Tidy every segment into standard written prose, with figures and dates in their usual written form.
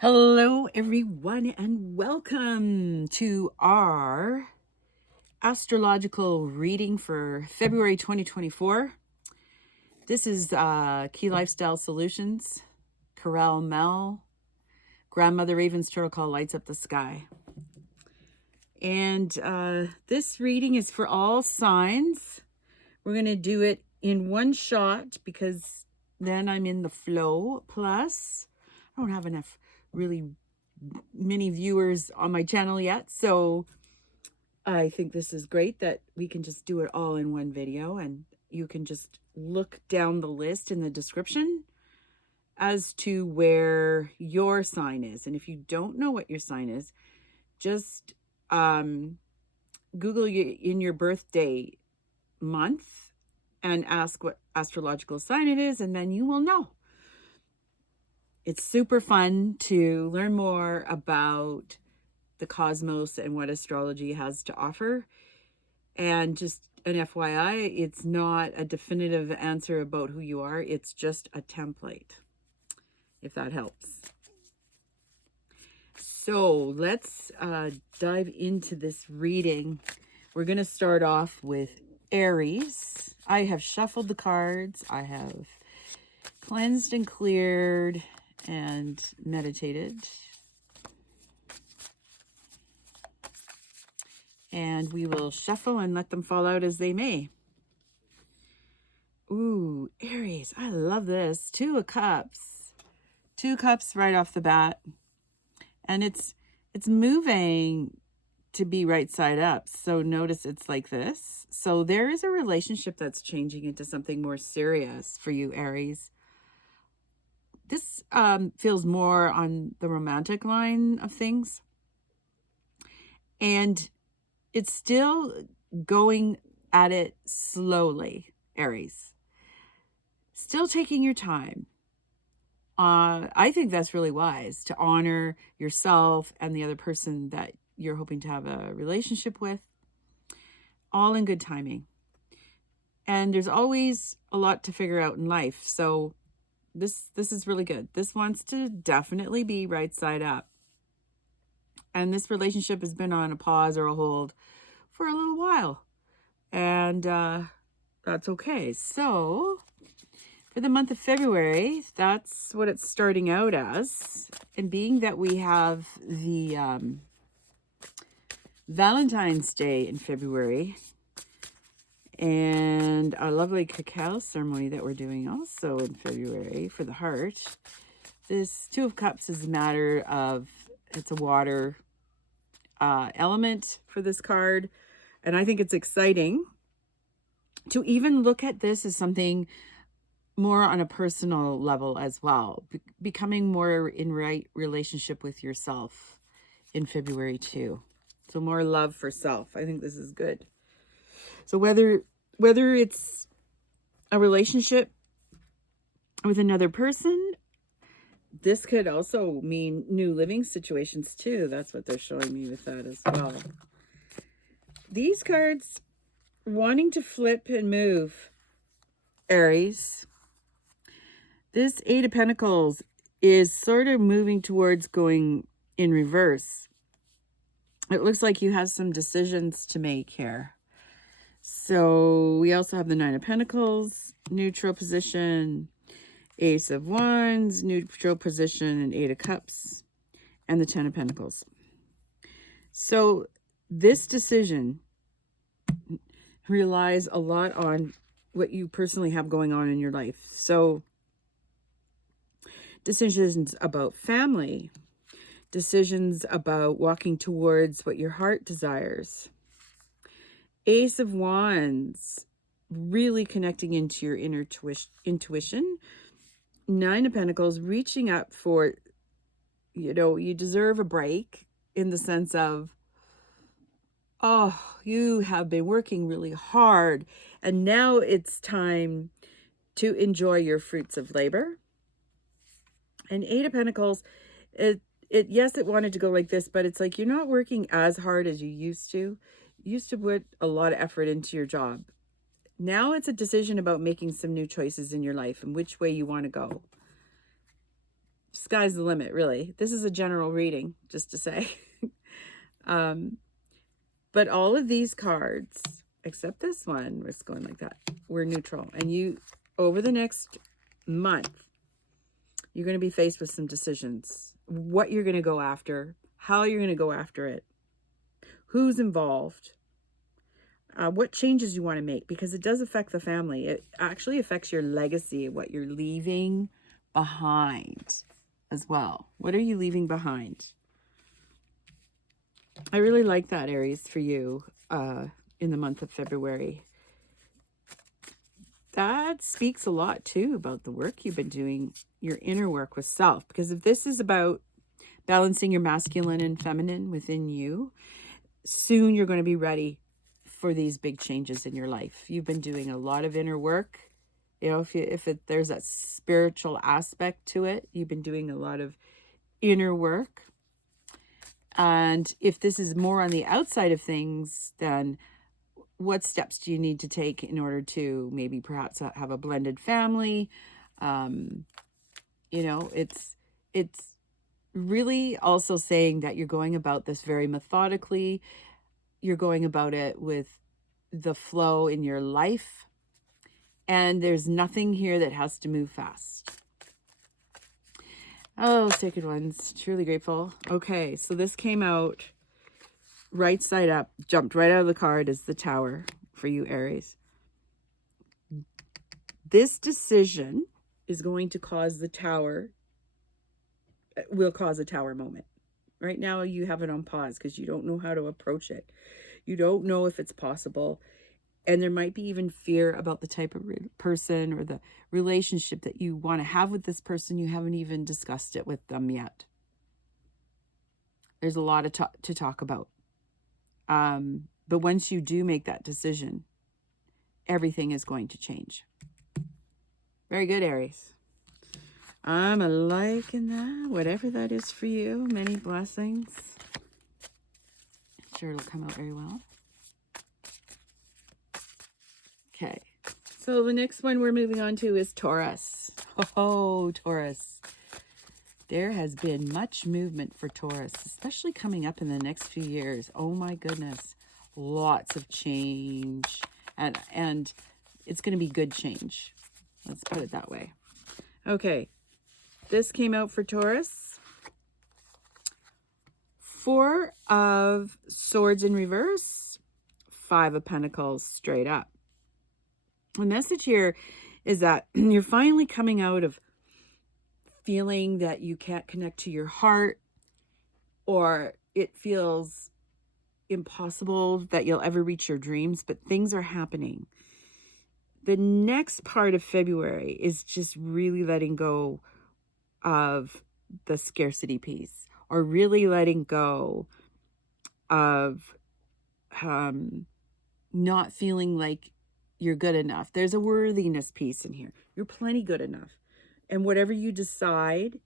Hello, everyone, and welcome to our astrological reading for February 2024. This is Key Lifestyle Solutions, Corel Mel, Grandmother Raven's Tarot Call Lights Up the Sky. And this reading is for all signs. We're going to do it in one shot because then I'm in the flow. Plus, I don't have enough really many viewers on my channel yet, so I think this is great that we can just do it all in one video, and you can just look down the list in the description as to where your sign is. And if you don't know what your sign is, just Google in your birthday month and ask what astrological sign it is, and then you will know. It's super fun to learn more about the cosmos and what astrology has to offer. And just an FYI, it's not a definitive answer about who you are. It's just a template, if that helps. So let's dive into this reading. We're going to start off with Aries. I have shuffled the cards. I have cleansed and cleared and meditated. And we will shuffle and let them fall out as they may. Ooh, Aries, I love this. 2 of Cups. 2 cups right off the bat. And it's moving to be right side up. So notice it's like this. So there is a relationship that's changing into something more serious for you, Aries. This feels more on the romantic line of things. And it's still going at it slowly, Aries. Still taking your time. I think that's really wise, to honor yourself and the other person that you're hoping to have a relationship with, all in good timing. And there's always a lot to figure out in life. So this is really good. This wants to definitely be right side up. And this relationship has been on a pause or a hold for a little while. And that's okay. So for the month of February, that's what it's starting out as. And being that we have the Valentine's Day in February and a lovely cacao ceremony that we're doing also in February for the heart, this 2 of Cups is a matter of, it's a water element for this card. And I think it's exciting to even look at this as something more on a personal level as well, becoming more in right relationship with yourself in February too. So more love for self. I think this is good. So whether it's a relationship with another person, this could also mean new living situations too. That's what they're showing me with that as well. These cards wanting to flip and move, Aries. This 8 of Pentacles is sort of moving towards going in reverse. It looks like you have some decisions to make here. So we also have the 9 of Pentacles, neutral position, Ace of Wands, neutral position, and 8 of Cups, and the 10 of Pentacles. So this decision relies a lot on what you personally have going on in your life. So decisions about family, decisions about walking towards what your heart desires. Ace of Wands, really connecting into your inner intuition. 9 of Pentacles, reaching up for, you deserve a break in the sense of, oh, you have been working really hard and now it's time to enjoy your fruits of labor. And 8 of Pentacles, yes, it wanted to go like this, but it's like you're not working as hard as you used to. You used to put a lot of effort into your job. Now it's a decision about making some new choices in your life and which way you want to go. sky's the limit, really. This is a general reading, just to say. But all of these cards, except this one, was going like that. We're neutral. And you, over the next month, you're going to be faced with some decisions. What you're going to go after, how you're going to go after it, who's involved, what changes you want to make, because it does affect the family. It actually affects your legacy, what you're leaving behind as well. What are you leaving behind? I really like that, Aries, for you in the month of February. That speaks a lot, too, about the work you've been doing, your inner work with self. Because if this is about balancing your masculine and feminine within you, soon you're going to be ready for these big changes in your life. You've been doing a lot of inner work. You know, there's that spiritual aspect to it, you've been doing a lot of inner work. And if this is more on the outside of things, then what steps do you need to take in order to maybe perhaps have a blended family? You know, it's really also saying that you're going about this very methodically. You're going about it with the flow in your life. And there's nothing here that has to move fast. Oh, sacred ones, truly grateful. Okay, so this came out right side up, jumped right out of the card as the Tower for you, Aries. This decision is going to cause the Tower, will cause a Tower moment. Right now you have it on pause because you don't know how to approach it. You don't know if it's possible. And there might be even fear about the type of person or the relationship that you want to have with this person. You haven't even discussed it with them yet. There's a lot to talk about. But once you do make that decision, everything is going to change. Very good, Aries. I'm liking that. Whatever that is for you. Many blessings. I'm sure it'll come out very well. Okay, so the next one we're moving on to is Taurus. Oh, Taurus. There has been much movement for Taurus, especially coming up in the next few years. Oh my goodness. Lots of change. And it's going to be good change. Let's put it that way. Okay, this came out for Taurus. 4 of Swords in reverse. 5 of Pentacles straight up. The message here is that you're finally coming out of feeling that you can't connect to your heart, or it feels impossible that you'll ever reach your dreams, but things are happening. The next part of February is just really letting go of the scarcity piece, or really letting go of not feeling like you're good enough. There's a worthiness piece in here. You're plenty good enough. And whatever you decide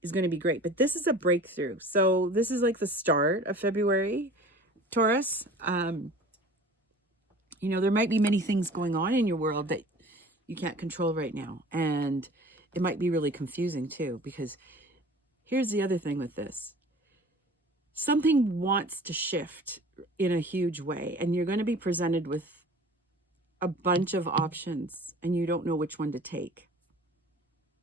is going to be great. But this is a breakthrough. So this is like the start of February, Taurus. You know, there might be many things going on in your world that you can't control right now. And it might be really confusing too, because here's the other thing with this. Something wants to shift in a huge way, and you're going to be presented with a bunch of options and you don't know which one to take,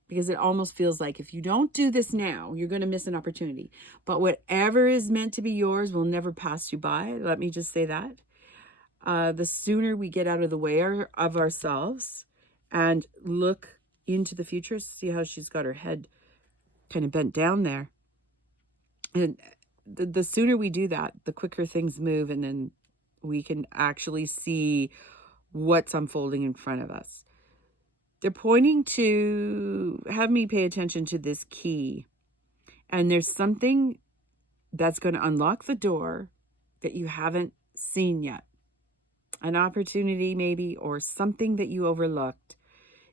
because it almost feels like if you don't do this now, you're going to miss an opportunity. But whatever is meant to be yours will never pass you by. Let me just say that. The sooner we get out of the way of ourselves and look into the future, see how she's got her head kind of bent down there. And the sooner we do that, the quicker things move, and then we can actually see what's unfolding in front of us. They're pointing to have me pay attention to this key. And there's something that's going to unlock the door that you haven't seen yet. An opportunity maybe, or something that you overlooked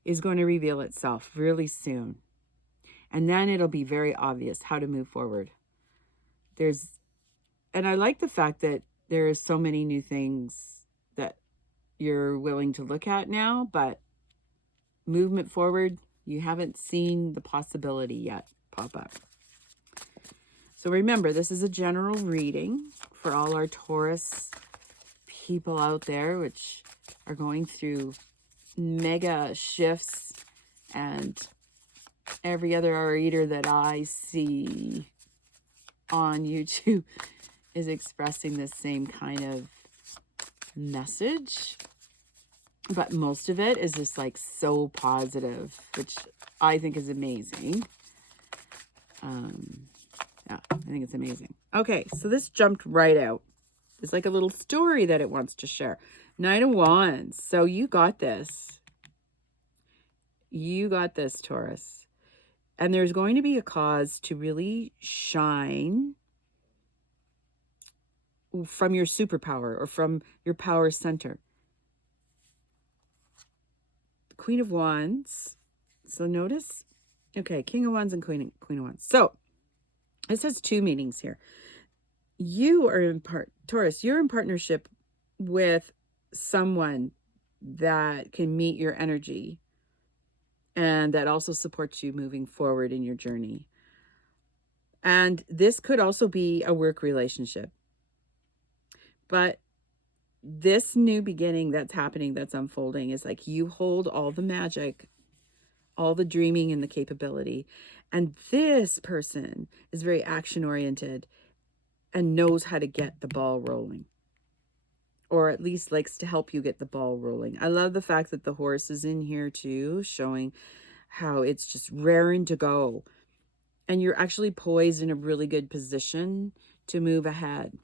is going to reveal itself really soon. And then it'll be very obvious how to move forward. And I like the fact that there are so many new things that you're willing to look at now, but movement forward, you haven't seen the possibility yet, pop up. So remember, this is a general reading for all our Taurus people out there, which are going through mega shifts, and every other reader that I see on YouTube is expressing the same kind of message. But most of it is just like so positive, which I think is amazing. Yeah, I think it's amazing. Okay, so this jumped right out. It's like a little story that it wants to share. Knight of Wands. So you got this. You got this, Taurus. And there's going to be a cause to really shine from your superpower or from your power center. Queen of Wands. So notice, okay, King of Wands and Queen of Wands. So this has two meanings here. You are in Taurus, you're in partnership with someone that can meet your energy and that also supports you moving forward in your journey. And this could also be a work relationship. But this new beginning that's happening, that's unfolding, is like you hold all the magic, all the dreaming and the capability. And this person is very action-oriented and knows how to get the ball rolling. Or at least likes to help you get the ball rolling. I love the fact that the horse is in here too, showing how it's just raring to go. And you're actually poised in a really good position to move ahead.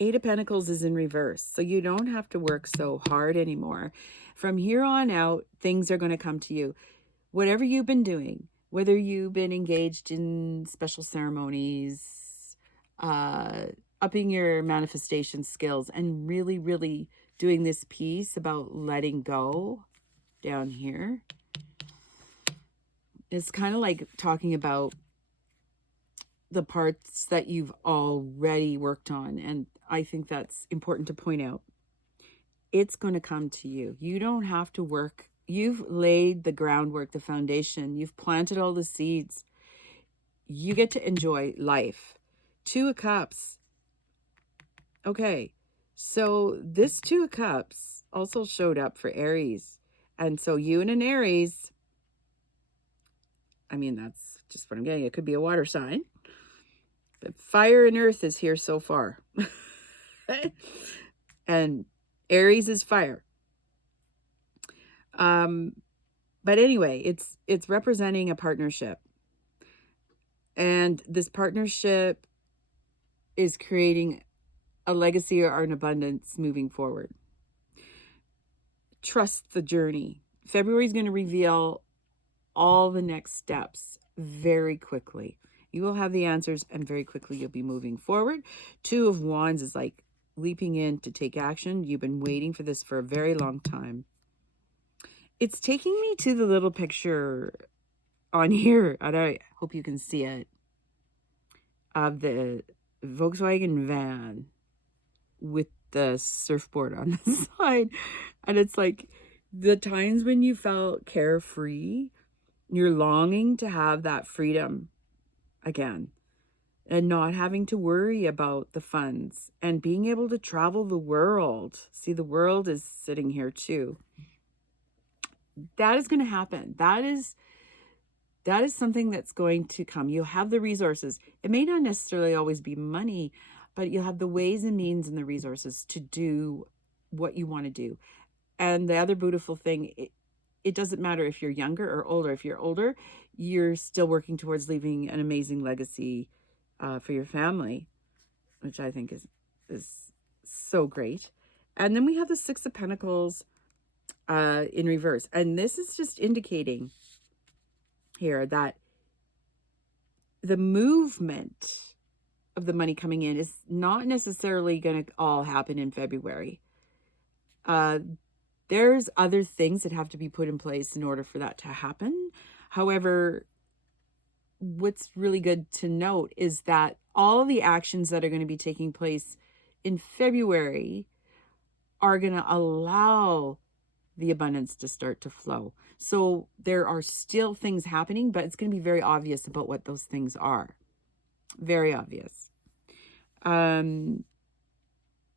Eight of Pentacles is in reverse, so you don't have to work so hard anymore. From here on out, things are going to come to you. Whatever you've been doing, whether you've been engaged in special ceremonies, upping your manifestation skills, and really, really doing this piece about letting go down here. It's kind of like talking about the parts that you've already worked on. And I think that's important to point out. It's going to come to you. You don't have to work. You've laid the groundwork, the foundation. You've planted all the seeds. You get to enjoy life. Two of Cups. Okay, so this Two of Cups also showed up for Aries. And so you and an Aries, I mean, that's just what I'm getting. It could be a water sign. But fire and earth is here so far. And Aries is fire. But anyway, it's representing a partnership. And this partnership is creating a legacy or an abundance moving forward. Trust the journey. February is going to reveal all the next steps very quickly. You will have the answers and very quickly you'll be moving forward. Two of Wands is like leaping in to take action. You've been waiting for this for a very long time. It's taking me to the little picture on here, and I hope you can see it, of the Volkswagen van with the surfboard on the side. And it's like the times when you felt carefree, you're longing to have that freedom again and not having to worry about the funds and being able to travel the world. See, the world is sitting here too. That is going to happen. That is something that's going to come. You'll have the resources. It may not necessarily always be money, but you'll have the ways and means and the resources to do what you want to do. And the other beautiful thing, it doesn't matter if you're younger or older. If you're older, you're still working towards leaving an amazing legacy for your family, which I think is so great. And then we have the Six of Pentacles in reverse. And this is just indicating here that the movement of the money coming in is not necessarily going to all happen in February. There's other things that have to be put in place in order for that to happen. However, what's really good to note is that all the actions that are going to be taking place in February are going to allow the abundance to start to flow. So there are still things happening, but it's going to be very obvious about what those things are. Very obvious.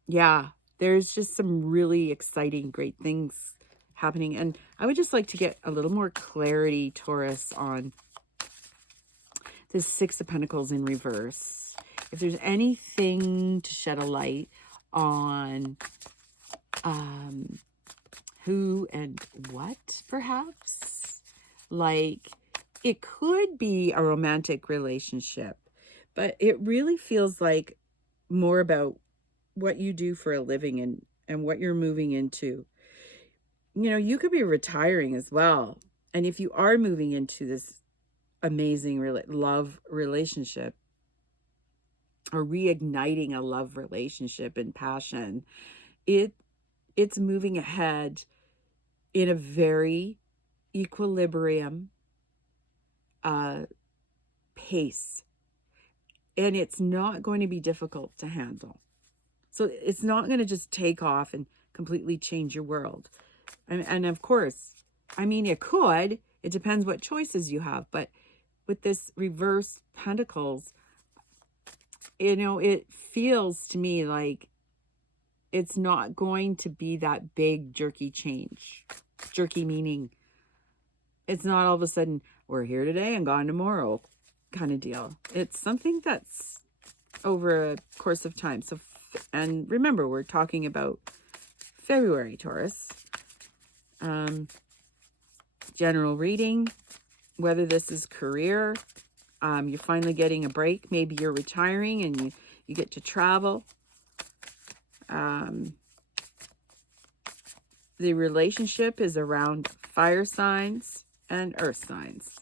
Yeah, there's just some really exciting, great things happening. And I would just like to get a little more clarity, Taurus, on this Six of Pentacles in reverse. If there's anything to shed a light on who and what, perhaps. Like, it could be a romantic relationship, but it really feels like more about what you do for a living and what you're moving into. You know, you could be retiring as well. And if you are moving into this amazing love relationship, or reigniting a love relationship and passion, it's moving ahead in a very equilibrium pace. And it's not going to be difficult to handle. So it's not going to just take off and completely change your world. And of course, I mean, it could. It depends what choices you have. But with this reverse Pentacles, you know, it feels to me like it's not going to be that big jerky change. Jerky meaning it's not all of a sudden, we're here today and gone tomorrow kind of deal. It's something that's over a course of time. So, and remember, we're talking about February, Taurus. General reading, whether this is career, you're finally getting a break. Maybe you're retiring and you get to travel. The relationship is around fire signs and earth signs.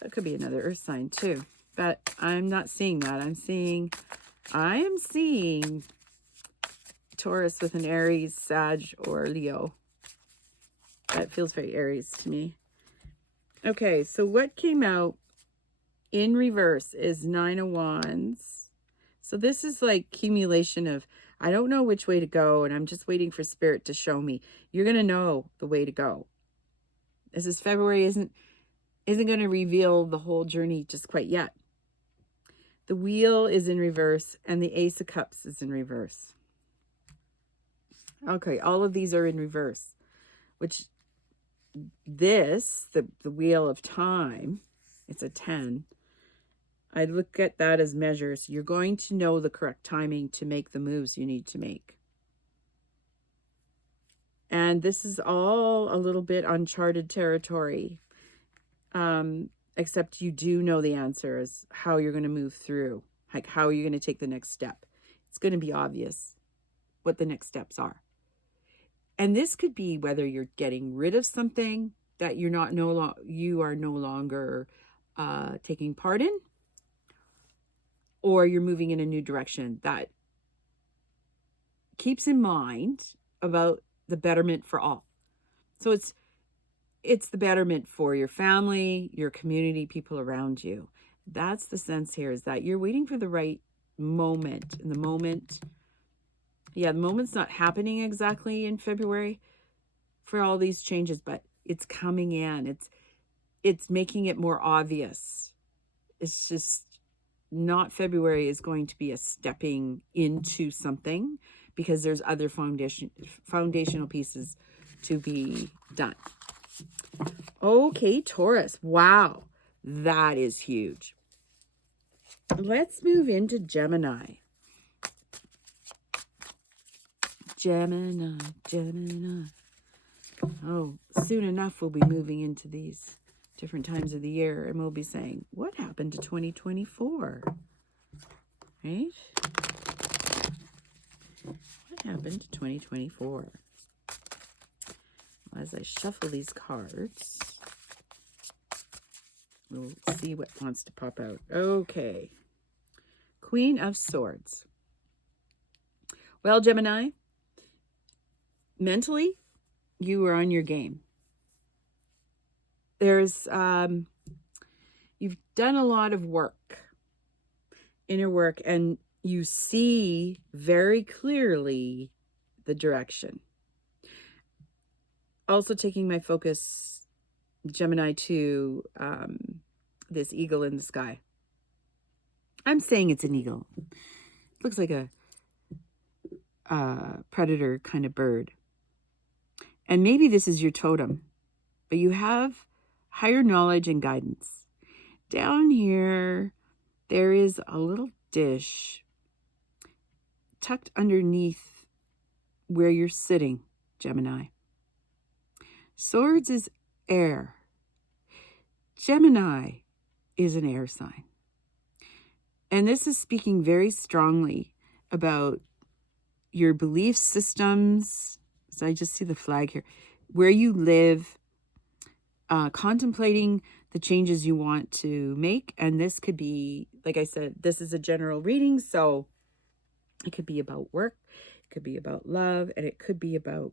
That could be another earth sign too, but I'm not seeing that. I am seeing Taurus with an Aries, Sag, or Leo. That feels very Aries to me. Okay, so what came out in reverse is Nine of Wands. So this is like accumulation of, I don't know which way to go, and I'm just waiting for Spirit to show me. You're going to know the way to go. This is February isn't going to reveal the whole journey just quite yet. The Wheel is in reverse, and the Ace of Cups is in reverse. Okay, all of these are in reverse, which this, the Wheel of Time, it's a 10. I look at that as measures. You're going to know the correct timing to make the moves you need to make. And this is all a little bit uncharted territory. Except you do know the answer is how you're going to move through. Like, how are you going to take the next step? It's going to be obvious what the next steps are. And this could be whether you're getting rid of something that you are no longer taking part in, or you're moving in a new direction that keeps in mind about the betterment for all. So it's the betterment for your family, your community, people around you. That's the sense here, is that you're waiting for the right moment. And the moment's not happening exactly in February for all these changes, but it's coming in. It's making it more obvious. It's just not February is going to be a stepping into something, because there's other foundational pieces to be done. Okay, Taurus. Wow, that is huge. Let's move into Gemini. Gemini. Oh, soon enough we'll be moving into these different times of the year, and we'll be saying, what happened to 2024? Right? What happened to 2024? As I shuffle these cards, we'll see what wants to pop out. Okay. Queen of Swords. Well, Gemini, mentally, you are on your game. There's, you've done a lot of work, inner work, and you see very clearly the direction. also taking my focus, Gemini, to this eagle in the sky. I'm saying it's an eagle. It looks like a predator kind of bird. And maybe this is your totem, but you have higher knowledge and guidance. Down here, there is a little dish tucked underneath where you're sitting, Gemini. Swords is air. Gemini is an air sign. And this is speaking very strongly about your belief systems. So I just see the flag here. Where you live, contemplating the changes you want to make. And this could be, like I said, this is a general reading. So it could be about work. It could be about love. And it could be about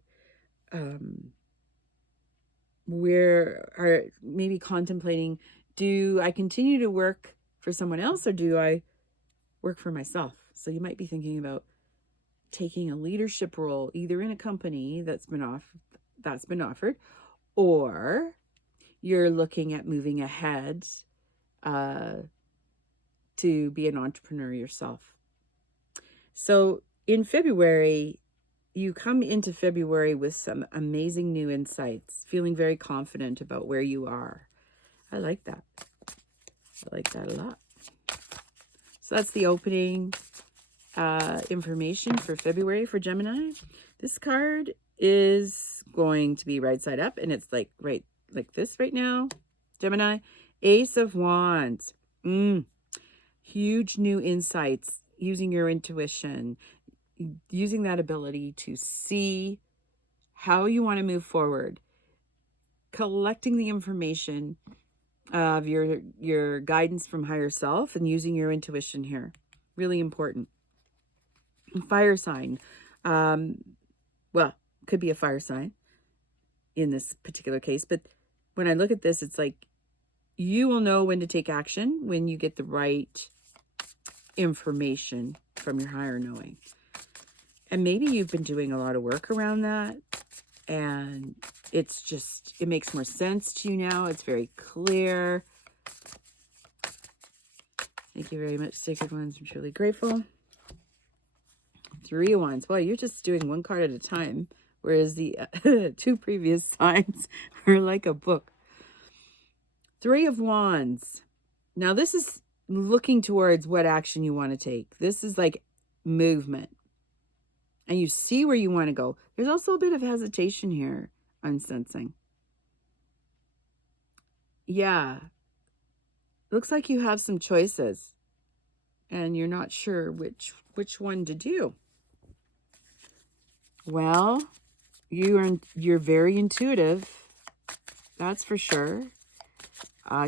where are maybe contemplating, do I continue to work for someone else or do I work for myself? So you might be thinking about taking a leadership role either in a company that's been offered, or you're looking at moving ahead to be an entrepreneur yourself. So in February, you come into February with some amazing new insights, feeling very confident about where you are. I like that. I like that a lot. So that's the opening information for February for Gemini. This card is going to be right side up, and it's like right like this right now, Gemini. Ace of Wands. Huge new insights, using your intuition, using that ability to see how you want to move forward, collecting the information of your guidance from higher self and using your intuition here. Really important. Fire sign. Well, could be a fire sign in this particular case, but when I look at this, it's like you will know when to take action when you get the right information from your higher knowing. And maybe you've been doing a lot of work around that, and it makes more sense to you now. It's very clear. Thank you very much, Sacred Ones. I'm truly grateful. 3 of Wands. Well, you're just doing one card at a time, whereas the 2 previous signs are like a book. 3 of Wands. Now, this is looking towards what action you want to take. This is like movement. And you see where you want to go. There's also a bit of hesitation here, I'm sensing. Yeah. Looks like you have some choices. And you're not sure which one to do. Well, you're very intuitive. That's for sure.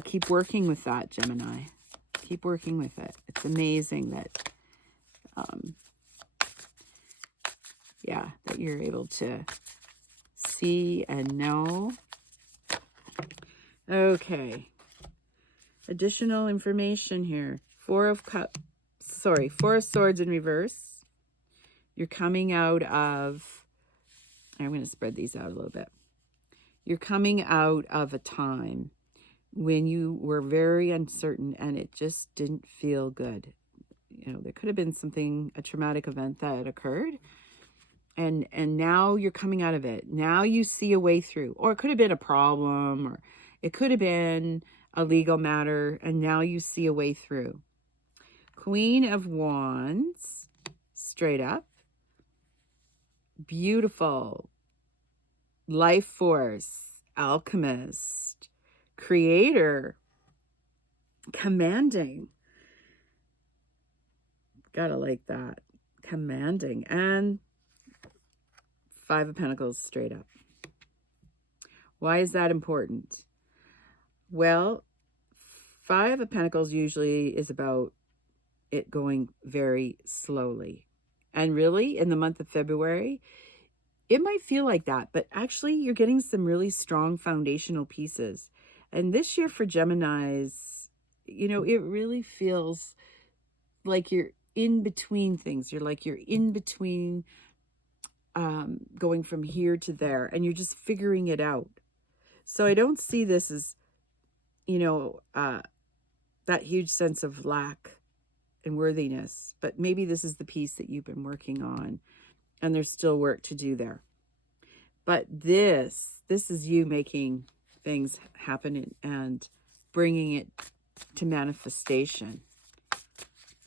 Keep working with that, Gemini. Keep working with it. It's amazing that that you're able to see and know. Okay. Additional information here. 4 of Swords in reverse. You're coming out of, I'm going to spread these out a little bit. You're coming out of a time when you were very uncertain and it just didn't feel good. You know, there could have been a traumatic event that occurred. And now you're coming out of it. Now you see a way through. Or it could have been a problem, or it could have been a legal matter, and now you see a way through. Queen of Wands, straight up. Beautiful. Life force, alchemist, creator, commanding. Gotta like that. Commanding. And 5 of Pentacles straight up. Why is that important? Well, 5 of Pentacles usually is about it going very slowly. And really, in the month of February, it might feel like that, but actually you're getting some really strong foundational pieces. And this year for Geminis, it really feels like you're in between things. You're in between going from here to there, and you're just figuring it out. So I don't see this as, that huge sense of lack and worthiness, but maybe this is the piece that you've been working on, and there's still work to do there. But this is you making things happen and bringing it to manifestation.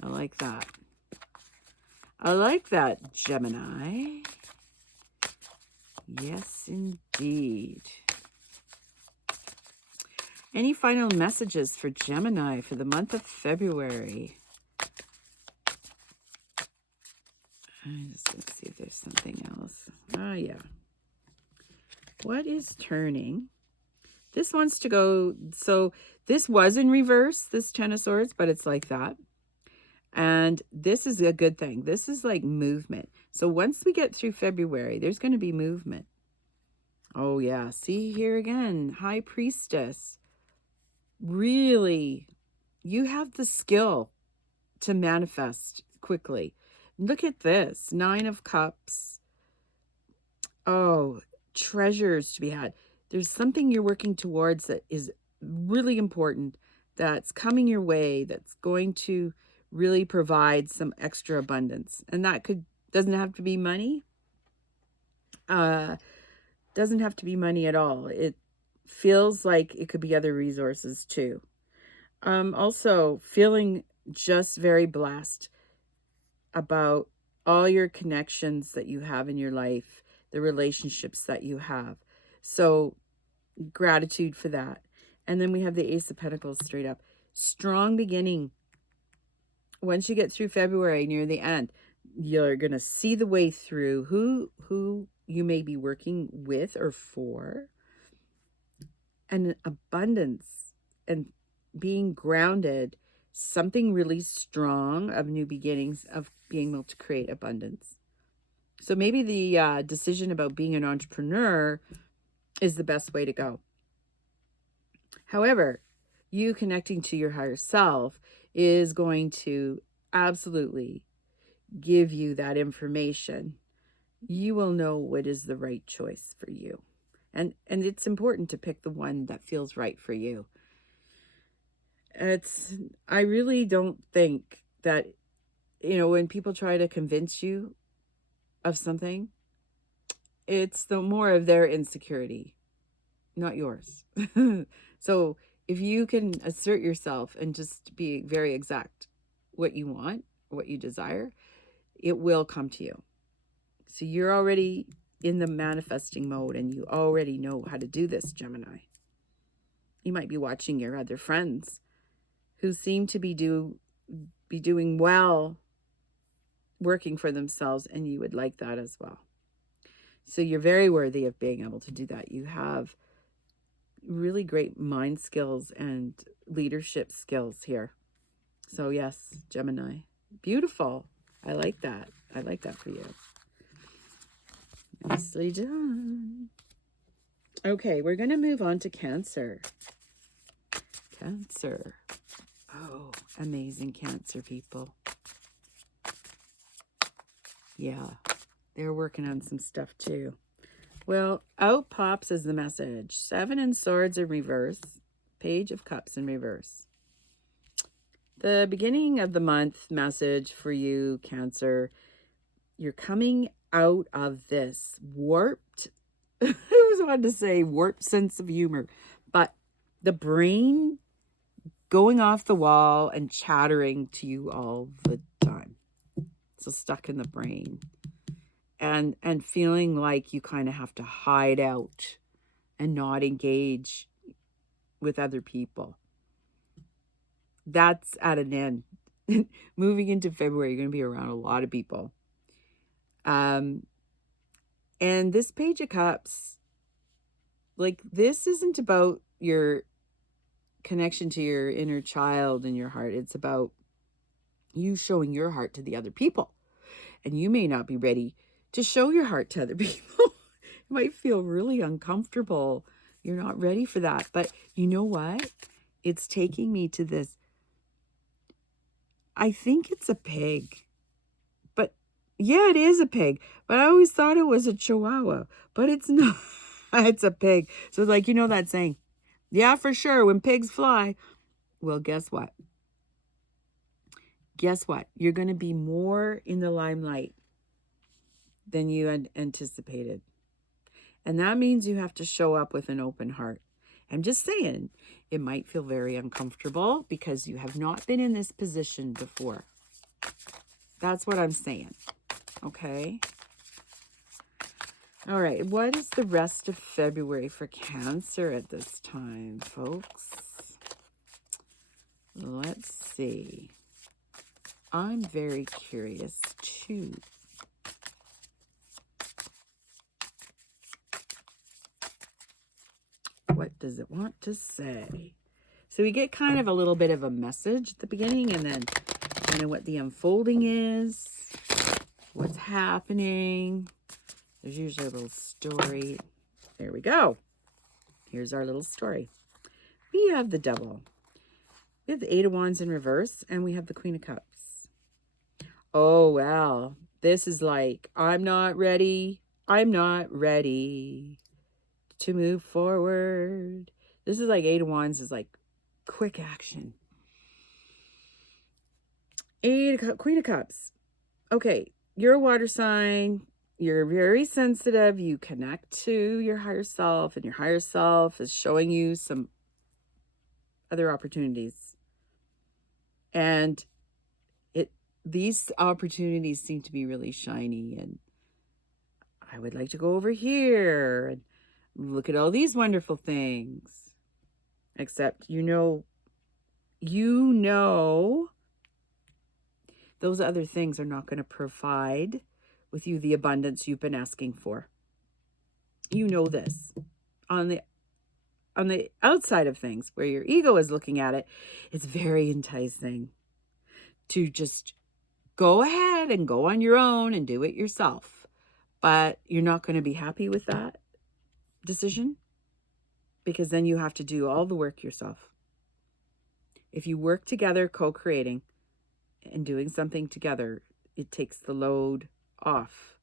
I like that. I like that, Gemini. Yes, indeed. Any final messages for Gemini for the month of February? I'm just going to see if there's something else. Oh, yeah. What is turning? This wants to go, so this was in reverse, this Ten of Swords, but it's like that. And this is a good thing. This is like movement. So once we get through February, there's going to be movement. Oh, yeah. See here again, High Priestess. Really, you have the skill to manifest quickly. Look at this, 9 of Cups. Oh, treasures to be had. There's something you're working towards that is really important, that's coming your way, that's going to really provide some extra abundance. And that doesn't have to be money. Doesn't have to be money at all. It feels like it could be other resources too. Also feeling just very blessed about all your connections that you have in your life, the relationships that you have. So gratitude for that. And then we have the Ace of Pentacles straight up. Strong beginning. Once you get through February, near the end, you're going to see the way through who you may be working with or for. And abundance and being grounded, something really strong of new beginnings, of being able to create abundance. So maybe the decision about being an entrepreneur is the best way to go. However, you connecting to your higher self is going to absolutely give you that information. You will know what is the right choice for you. And it's important to pick the one that feels right for you. I really don't think that, when people try to convince you of something, it's the more of their insecurity, not yours. So if you can assert yourself and just be very exact what you want, what you desire, it will come to you. So you're already in the manifesting mode and you already know how to do this, Gemini. You might be watching your other friends who seem to be doing well, working for themselves, and you would like that as well. So you're very worthy of being able to do that. You have really great mind skills and leadership skills here. So yes, Gemini, beautiful. I like that. I like that for you. Nicely done. Okay, we're going to move on to Cancer. Cancer. Oh, amazing Cancer people. Yeah, they're working on some stuff too. Well, out pops as the message. 7 in Swords in reverse. Page of Cups in reverse. The beginning of the month message for you, Cancer. You're coming out of this warped, I was wanted to say warped sense of humor, but the brain going off the wall and chattering to you all the time. So stuck in the brain. And feeling like you kind of have to hide out and not engage with other people. That's at an end. Moving into February, you're going to be around a lot of people. And this Page of Cups, like, this isn't about your connection to your inner child and your heart. It's about you showing your heart to the other people. And you may not be ready to show your heart to other people. It might feel really uncomfortable. You're not ready for that. But you know what? It's taking me to this. I think it's a pig. But Yeah, it is a pig, but I always thought it was a chihuahua, but it's not. It's a pig. So like, you know that saying, yeah, for sure, when pigs fly. Well, guess what? Guess what? You're going to be more in the limelight than you had anticipated. And that means you have to show up with an open heart. I'm just saying, it might feel very uncomfortable because you have not been in this position before. That's what I'm saying. Okay? All right. What is the rest of February for Cancer at this time, folks? Let's see. I'm very curious too. What does it want to say? So we get kind of a little bit of a message at the beginning, and then kind of what the unfolding is, what's happening. There's usually a little story. There we go. Here's our little story. We have the Devil. We have the Eight of Wands in reverse, and we have the Queen of Cups. Oh, well, this is like, I'm not ready. I'm not ready to move forward. This is like Eight of Wands is like quick action. Queen of Cups. Okay, you're a water sign. You're very sensitive. You connect to your higher self, and your higher self is showing you some other opportunities. And these opportunities seem to be really shiny, and I would like to go over here and look at all these wonderful things. Except you know those other things are not going to provide with you the abundance you've been asking for. You know this. On the outside of things, where your ego is looking at it, it's very enticing to just go ahead and go on your own and do it yourself. But you're not going to be happy with that decision, because then you have to do all the work yourself. If you work together, co-creating and doing something together, it takes the load off.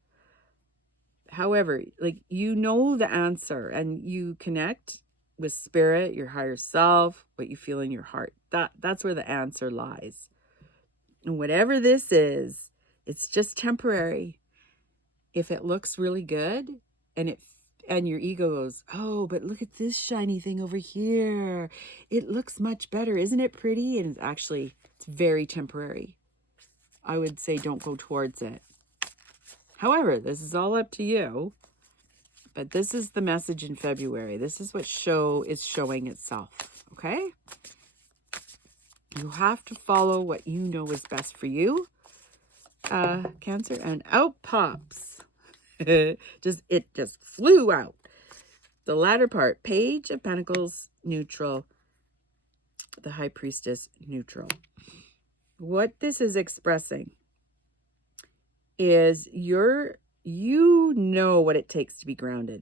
However, like, you know the answer, and you connect with spirit, your higher self, what you feel in your heart. That's where the answer lies. And whatever this is, it's just temporary. If it looks really good, and your ego goes, oh, but look at this shiny thing over here. It looks much better. Isn't it pretty? And it's very temporary. I would say don't go towards it. However, this is all up to you. But this is the message in February. This is what is showing itself. Okay? You have to follow what you know is best for you, Cancer, and out pops. It just flew out. The latter part, Page of Pentacles, neutral. The High Priestess, neutral. What this is expressing is you know what it takes to be grounded.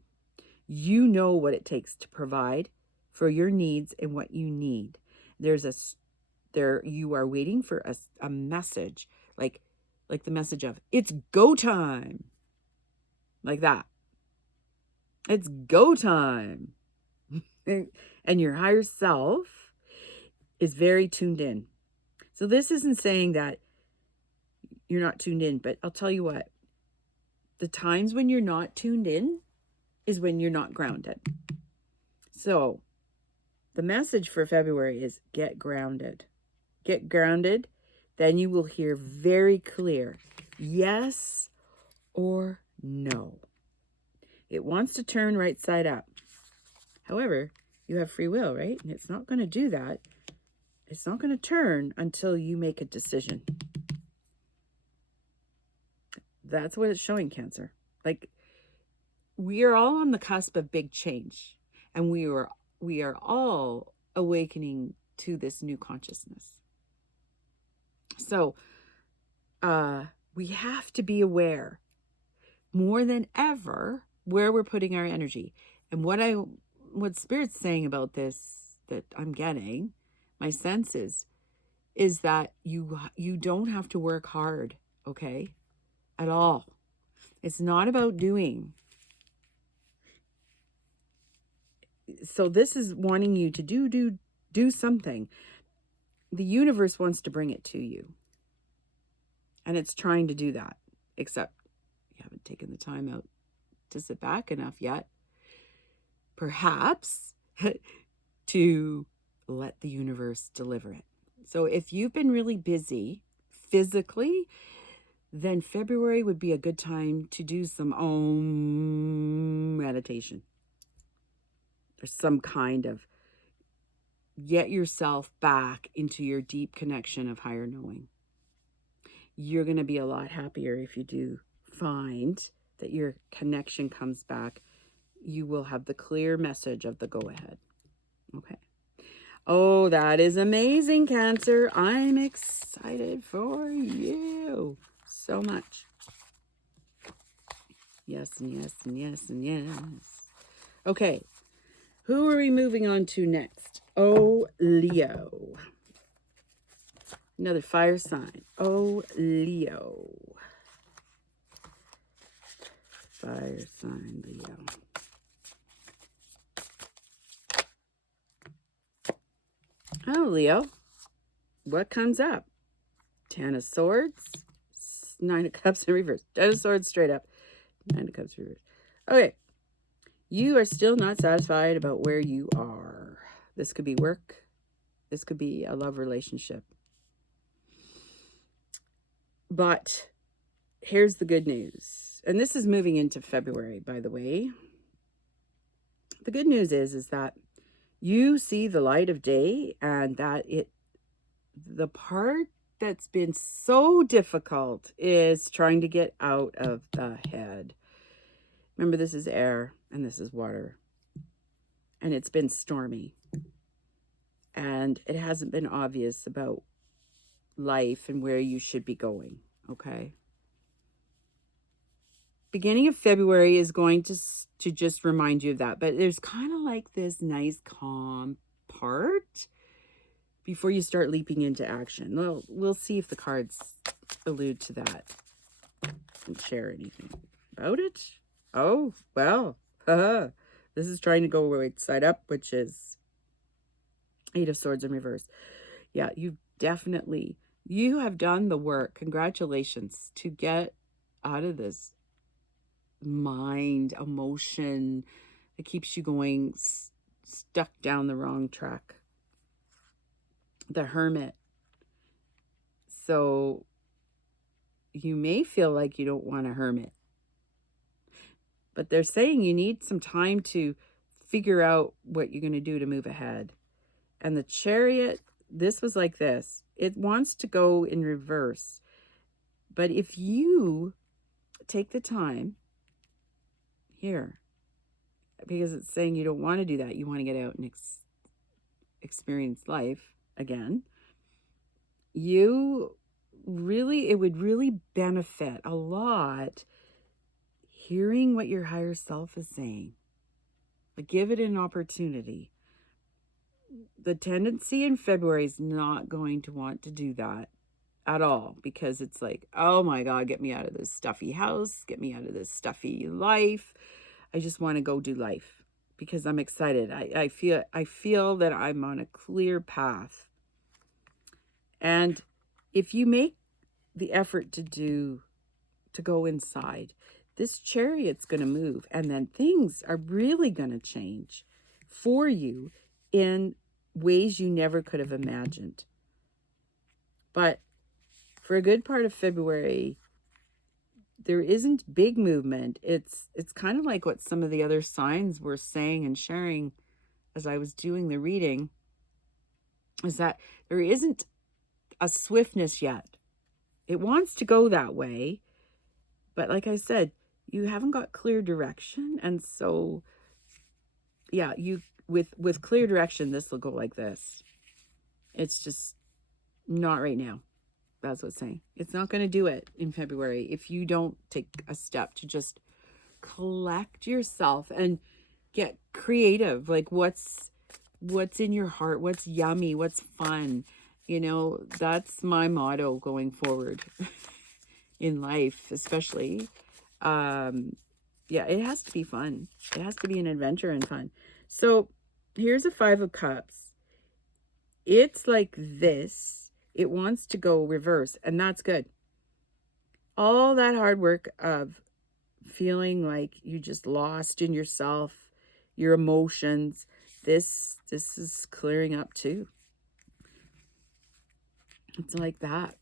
You know what it takes to provide for your needs and what you need. You are waiting for a message, like the message of, it's go time. Like that. It's go time. And your higher self is very tuned in. So this isn't saying that you're not tuned in, but I'll tell you what. The times when you're not tuned in is when you're not grounded. So the message for February is get grounded. Get grounded. Then you will hear very clear yes or no. It wants to turn right side up. However, you have free will, right? And it's not going to do that. It's not going to turn until you make a decision. That's what it's showing, Cancer. Like, we are all on the cusp of big change, and we are all awakening to this new consciousness. So we have to be aware more than ever where we're putting our energy. And what Spirit's saying about this, that I'm getting, my sense is that you don't have to work hard, okay? at all. It's not about doing. So this is wanting you to do something. The universe wants to bring it to you. And it's trying to do that. Except you haven't taken the time out to sit back enough yet. Perhaps to let the universe deliver it. So if you've been really busy physically, then February would be a good time to do some meditation. There's some kind of get yourself back into your deep connection of higher knowing. You're going to be a lot happier if you do find that your connection comes back. You will have the clear message of the go-ahead. Okay. Oh, that is amazing, Cancer. I'm excited for you so much. Yes, and yes, and yes, and yes. Okay. Who are we moving on to next? Oh, Leo. Another fire sign. Oh, Leo. Fire sign, Leo. Oh, Leo. What comes up? Ten of Swords. Nine of Cups in reverse. Ten of Swords straight up. Nine of Cups reverse. Okay. You are still not satisfied about where you are. This could be work. This could be a love relationship. But here's the good news. And this is moving into February, by the way. The good news is that you see the light of day, and that the part that's been so difficult is trying to get out of the head. Remember, this is air and this is water. And it's been stormy. And it hasn't been obvious about life and where you should be going, okay? Beginning of February is going to just remind you of that. But there's kind of like this nice calm part before you start leaping into action. Well, we'll see if the cards allude to that and share anything about it. Oh, well, this is trying to go right side up, which is Eight of Swords in reverse. Yeah, you have done the work. Congratulations to get out of this mind, emotion that keeps you going stuck down the wrong track. The Hermit. So you may feel like you don't want a hermit, but they're saying you need some time to figure out what you're going to do to move ahead. And the Chariot, this was like this. It wants to go in reverse. But if you take the time here, because it's saying you don't want to do that, you want to get out and experience life again, it would really benefit a lot hearing what your higher self is saying. But give it an opportunity. The tendency in February is not going to want to do that at all, because it's like, oh my God, get me out of this stuffy house, get me out of this stuffy life. I just want to go do life because I'm excited. I feel that I'm on a clear path. And if you make the effort to go inside, this Chariot's going to move, and then things are really going to change for you in ways you never could have imagined. But for a good part of February, there isn't big movement. It's kind of like what some of the other signs were saying and sharing as I was doing the reading, is that there isn't a swiftness yet. It wants to go that way, but like I said, you haven't got clear direction. And so, yeah, with clear direction, this will go like this. It's just not right now. That's what's saying. It's not going to do it in February if you don't take a step to just collect yourself and get creative. Like what's in your heart, what's yummy, what's fun. You know, that's my motto going forward. in life, especially. Yeah, it has to be fun. It has to be an adventure and fun. So here's a 5 of Cups. It's like this. It wants to go reverse, and that's good. All that hard work of feeling like you just lost in yourself, your emotions, this is clearing up too. It's like that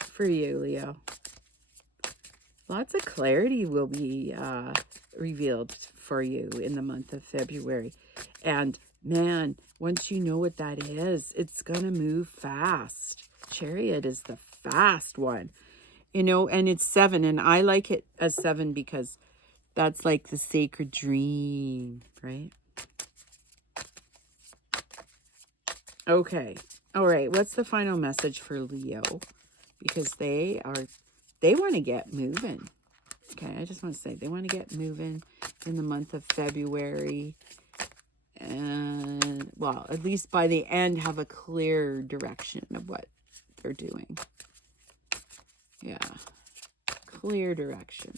for you, Leo. Lots of clarity will be revealed for you in the month of February. And man, once you know what that is, it's going to move fast. Chariot is the fast one, you know, and it's 7. And I like it as 7 because that's like the sacred dream, right? Okay. All right. What's the final message for Leo? Because they want to get moving. Okay, I just want to say they want to get moving in the month of February. And, well, at least by the end, have a clear direction of what they're doing. Yeah, clear direction.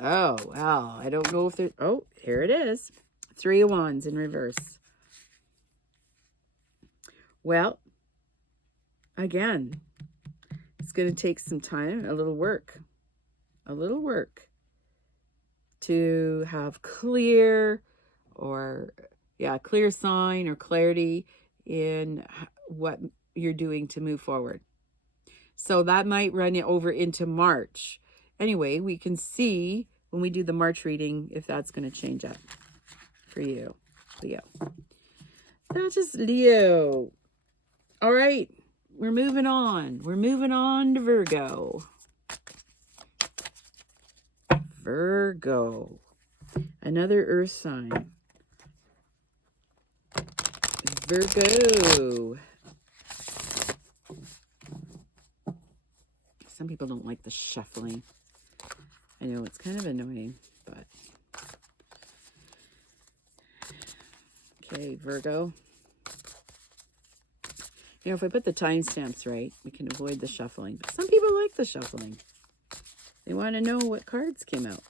Oh, wow. I don't know if there... Oh, here it is. 3 of Wands in reverse. Well, again, it's going to take some time, a little work to have clear sign or clarity in what you're doing to move forward. So that might run it over into March. Anyway, we can see when we do the March reading if that's going to change up for you, Leo. That's just Leo. All right, we're moving on. We're moving on to Virgo. Virgo, another earth sign. Virgo. Some people don't like the shuffling. I know it's kind of annoying, but okay, Virgo. You know, if I put the timestamps right, we can avoid the shuffling. But some people like the shuffling. They want to know what cards came out.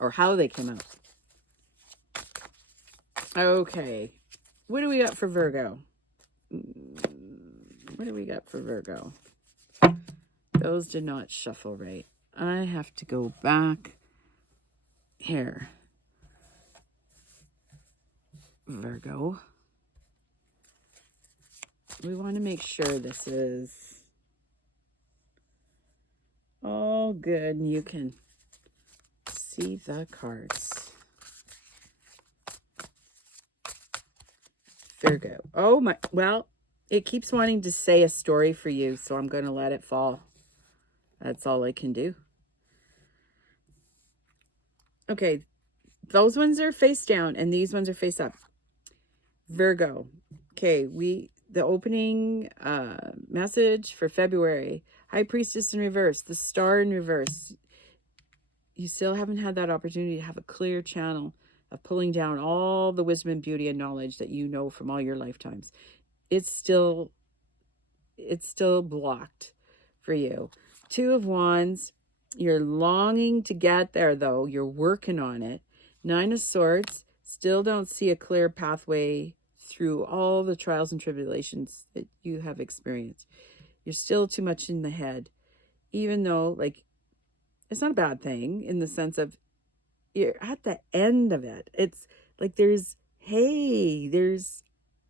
Or how they came out. Okay. What do we got for Virgo? What do we got for Virgo? Those did not shuffle right. I have to go back here. Virgo. We want to make sure this is all good and you can see the cards. Virgo. Oh my, well, it keeps wanting to say a story for you, so I'm going to let it fall. That's all I can do. Okay, those ones are face down and these ones are face up. Virgo. Okay, the opening message for February. High Priestess in reverse. The Star in reverse. You still haven't had that opportunity to have a clear channel of pulling down all the wisdom and beauty and knowledge that you know from all your lifetimes. It's still blocked for you. 2 of Wands. You're longing to get there, though. You're working on it. 9 of Swords. Still don't see a clear pathway through all the trials and tribulations that you have experienced. You're still too much in the head, even though, like, it's not a bad thing in the sense of you're at the end of it. It's like there's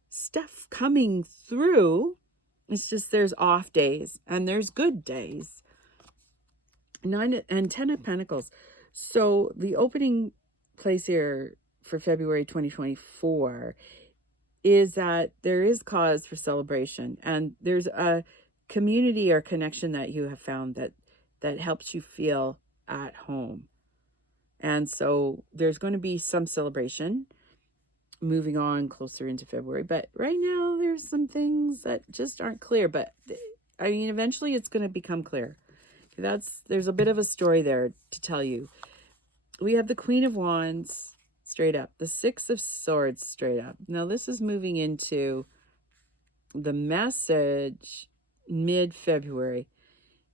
stuff coming through. It's just there's off days and there's good days. 9 and 10 of Pentacles. So the opening place here for February 2024 is that there is cause for celebration, and there's a community or connection that you have found that helps you feel at home. And so there's going to be some celebration moving on closer into February. But right now there's some things that just aren't clear. But I mean, eventually it's going to become clear. There's a bit of a story there to tell you. We have the Queen of Wands straight up. The Six of Swords straight up. Now this is moving into the message mid-February.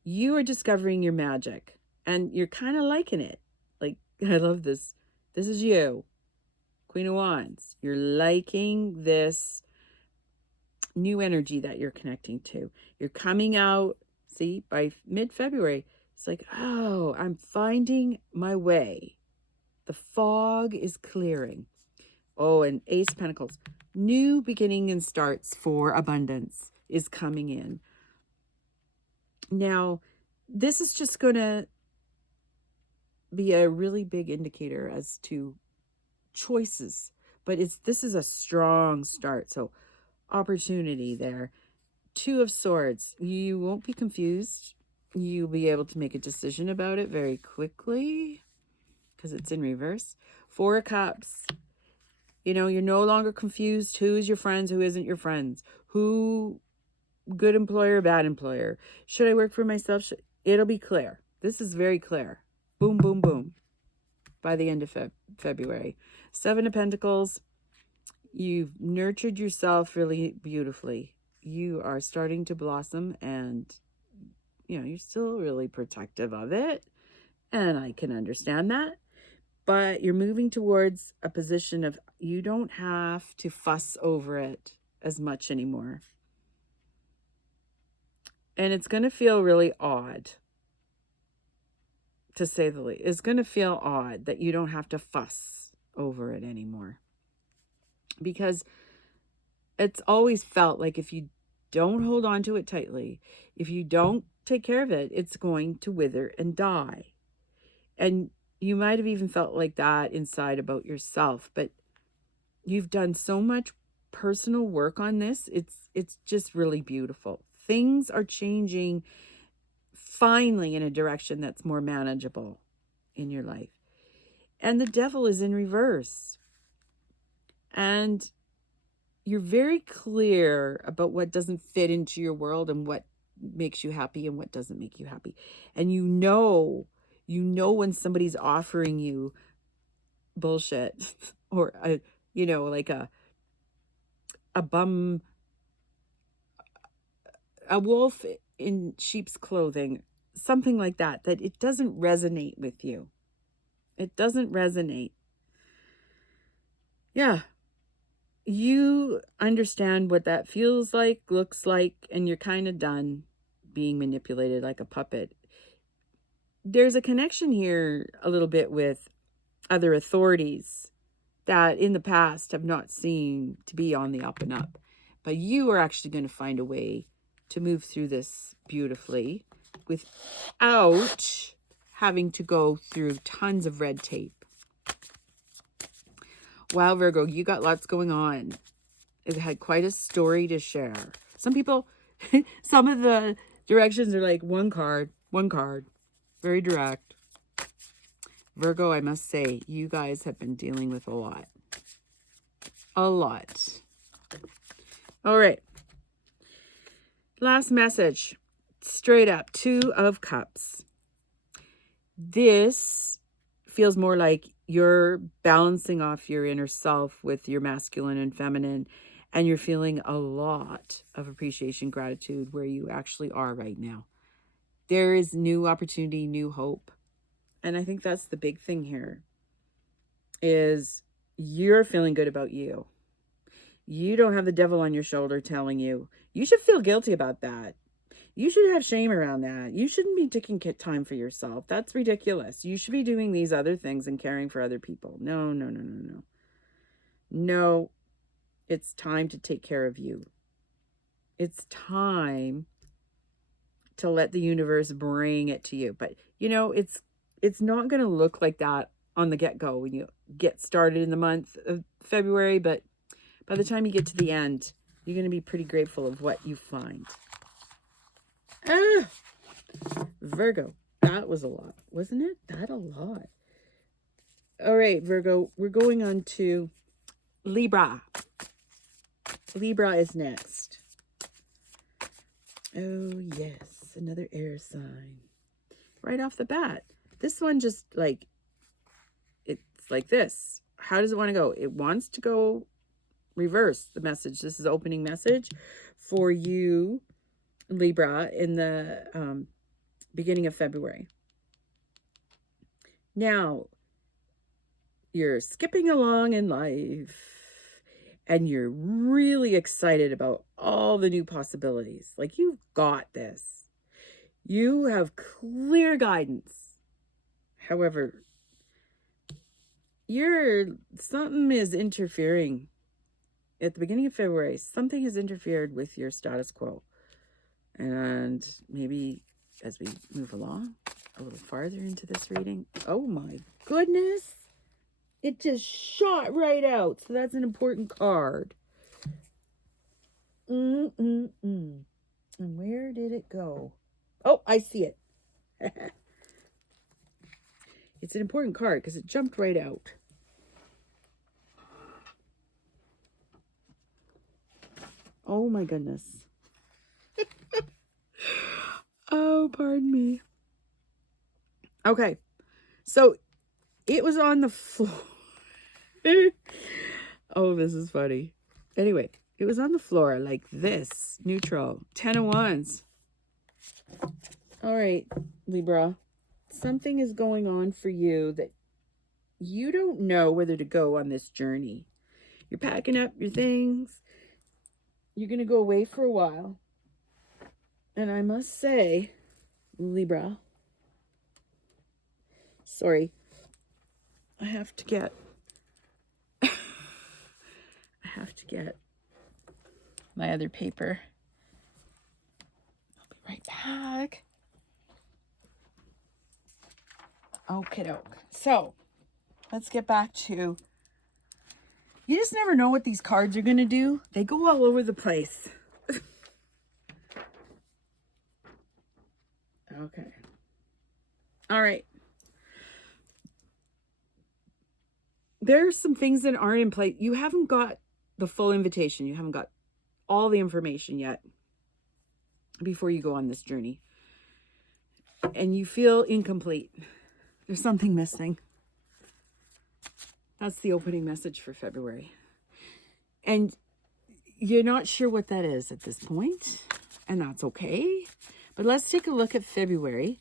You are discovering your magic and you're kind of liking it. Like, I love this. This is you, Queen of Wands. You're liking this new energy that you're connecting to. You're coming out, see, by mid-February, it's like, oh, I'm finding my way. The fog is clearing. Oh, and Ace of Pentacles. New beginning and starts for abundance is coming in. Now, this is just going to be a really big indicator as to choices. But this is a strong start. So opportunity there. Two of Swords. You won't be confused. You'll be able to make a decision about it very quickly because it's in reverse. Four of Cups. You know, you're no longer confused. Who is your friends? Who isn't your friends? Who, good employer, bad employer? Should I work for myself? It'll be clear. This is very clear. Boom, boom, boom. By the end of February. Seven of Pentacles. You've nurtured yourself really beautifully. You are starting to blossom and, you know, you're still really protective of it. And I can understand that. But you're moving towards a position of you don't have to fuss over it as much anymore. And it's going to feel really odd, to say the least. It's going to feel odd that you don't have to fuss over it anymore. Because it's always felt like if you don't hold on to it tightly, if you don't take care of it, it's going to wither and die. And you might have even felt like that inside about yourself, but you've done so much personal work on this. It's just really beautiful. Things are changing finally in a direction that's more manageable in your life. And the Devil is in reverse. And you're very clear about what doesn't fit into your world and what makes you happy and what doesn't make you happy. And you know when somebody's offering you bullshit or like a wolf in sheep's clothing, something like that it doesn't resonate with you. It doesn't resonate. Yeah. You understand what that feels like, looks like, and you're kind of done being manipulated like a puppet. There's a connection here a little bit with other authorities that in the past have not seemed to be on the up and up. But you are actually going to find a way to move through this beautifully without having to go through tons of red tape. Wow, Virgo, you got lots going on. It had quite a story to share. Some people, some of the directions are like one card, very direct. Virgo, I must say, you guys have been dealing with a lot. A lot. All right. Last message. Straight up, Two of Cups. This feels more like you're balancing off your inner self with your masculine and feminine, and you're feeling a lot of appreciation, gratitude where you actually are right now. There is new opportunity, new hope. And I think that's the big thing here is you're feeling good about you. You don't have the devil on your shoulder telling you. You should feel guilty about that. You should have shame around that. You shouldn't be taking time for yourself. That's ridiculous. You should be doing these other things and caring for other people. No. No, it's time to take care of you. It's time to let the universe bring it to you. But, it's not going to look like that on the get-go when you get started in the month of February. But by the time you get to the end, you're going to be pretty grateful of what you find. Virgo, that was a lot, wasn't it? That a lot. All right, Virgo, we're going on to Libra. Libra is next. Oh, yes, another air sign. Right off the bat. This one just it's like this. How does it want to go? It wants to go reverse the message. This is opening message for you, Libra, in the beginning of February. Now, you're skipping along in life and you're really excited about all the new possibilities. Like, you've got this. You have clear guidance. However, something is interfering. At the beginning of February, something has interfered with your status quo. And maybe as we move along a little farther into this reading, oh my goodness, it just shot right out. So that's an important card. And where did it go? Oh, I see it. It's an important card because it jumped right out. Oh my goodness. Oh, pardon me. Okay. So it was on the floor. Oh, this is funny. Anyway, it was on the floor like this. Neutral. 10 of Wands. All right, Libra. Something is going on for you that you don't know whether to go on this journey. You're packing up your things. You're going to go away for a while. And I must say, Libra, sorry, I have to get my other paper. I'll be right back. Okie doke. So let's get back to, you just never know what these cards are going to do. They go all over the place. Okay. All right. There's some things that aren't in place. You haven't got the full invitation. You haven't got all the information yet before you go on this journey. And you feel incomplete. There's something missing. That's the opening message for February. And you're not sure what that is at this point. And that's okay. But let's take a look at February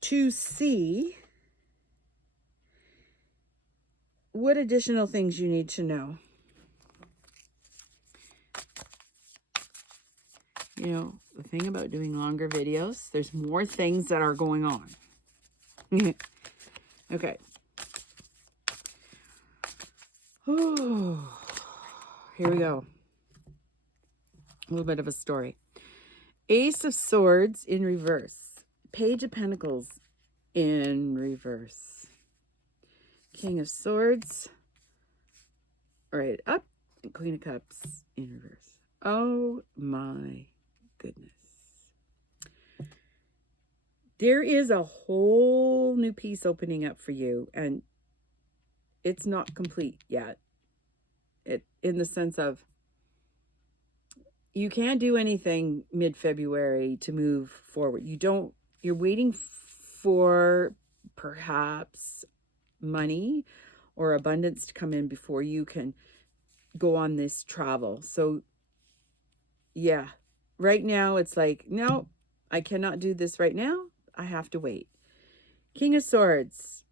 to see what additional things you need to know. You know, the thing about doing longer videos, there's more things that are going on. Okay. Oh, here we go. A little bit of a story. Ace of Swords in reverse. Page of Pentacles in reverse. King of Swords right up. And Queen of Cups in reverse. Oh my goodness. There is a whole new piece opening up for you, and it's not complete yet. In the sense of, you can't do anything mid-February to move forward. You're waiting for perhaps money or abundance to come in before you can go on this travel. So yeah, right now it's like, no, I cannot do this right now. I have to wait. King of Swords.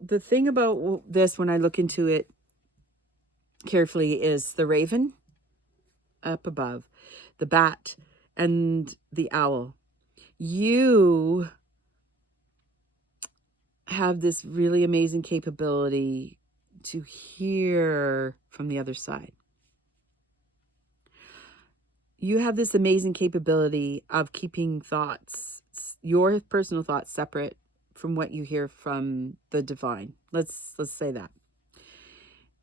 The thing about this, when I look into it carefully, is the raven up above, the bat, and the owl. You have this really amazing capability to hear from the other side. You have this amazing capability of keeping thoughts, your personal thoughts, separate from what you hear from the divine. Let's say that.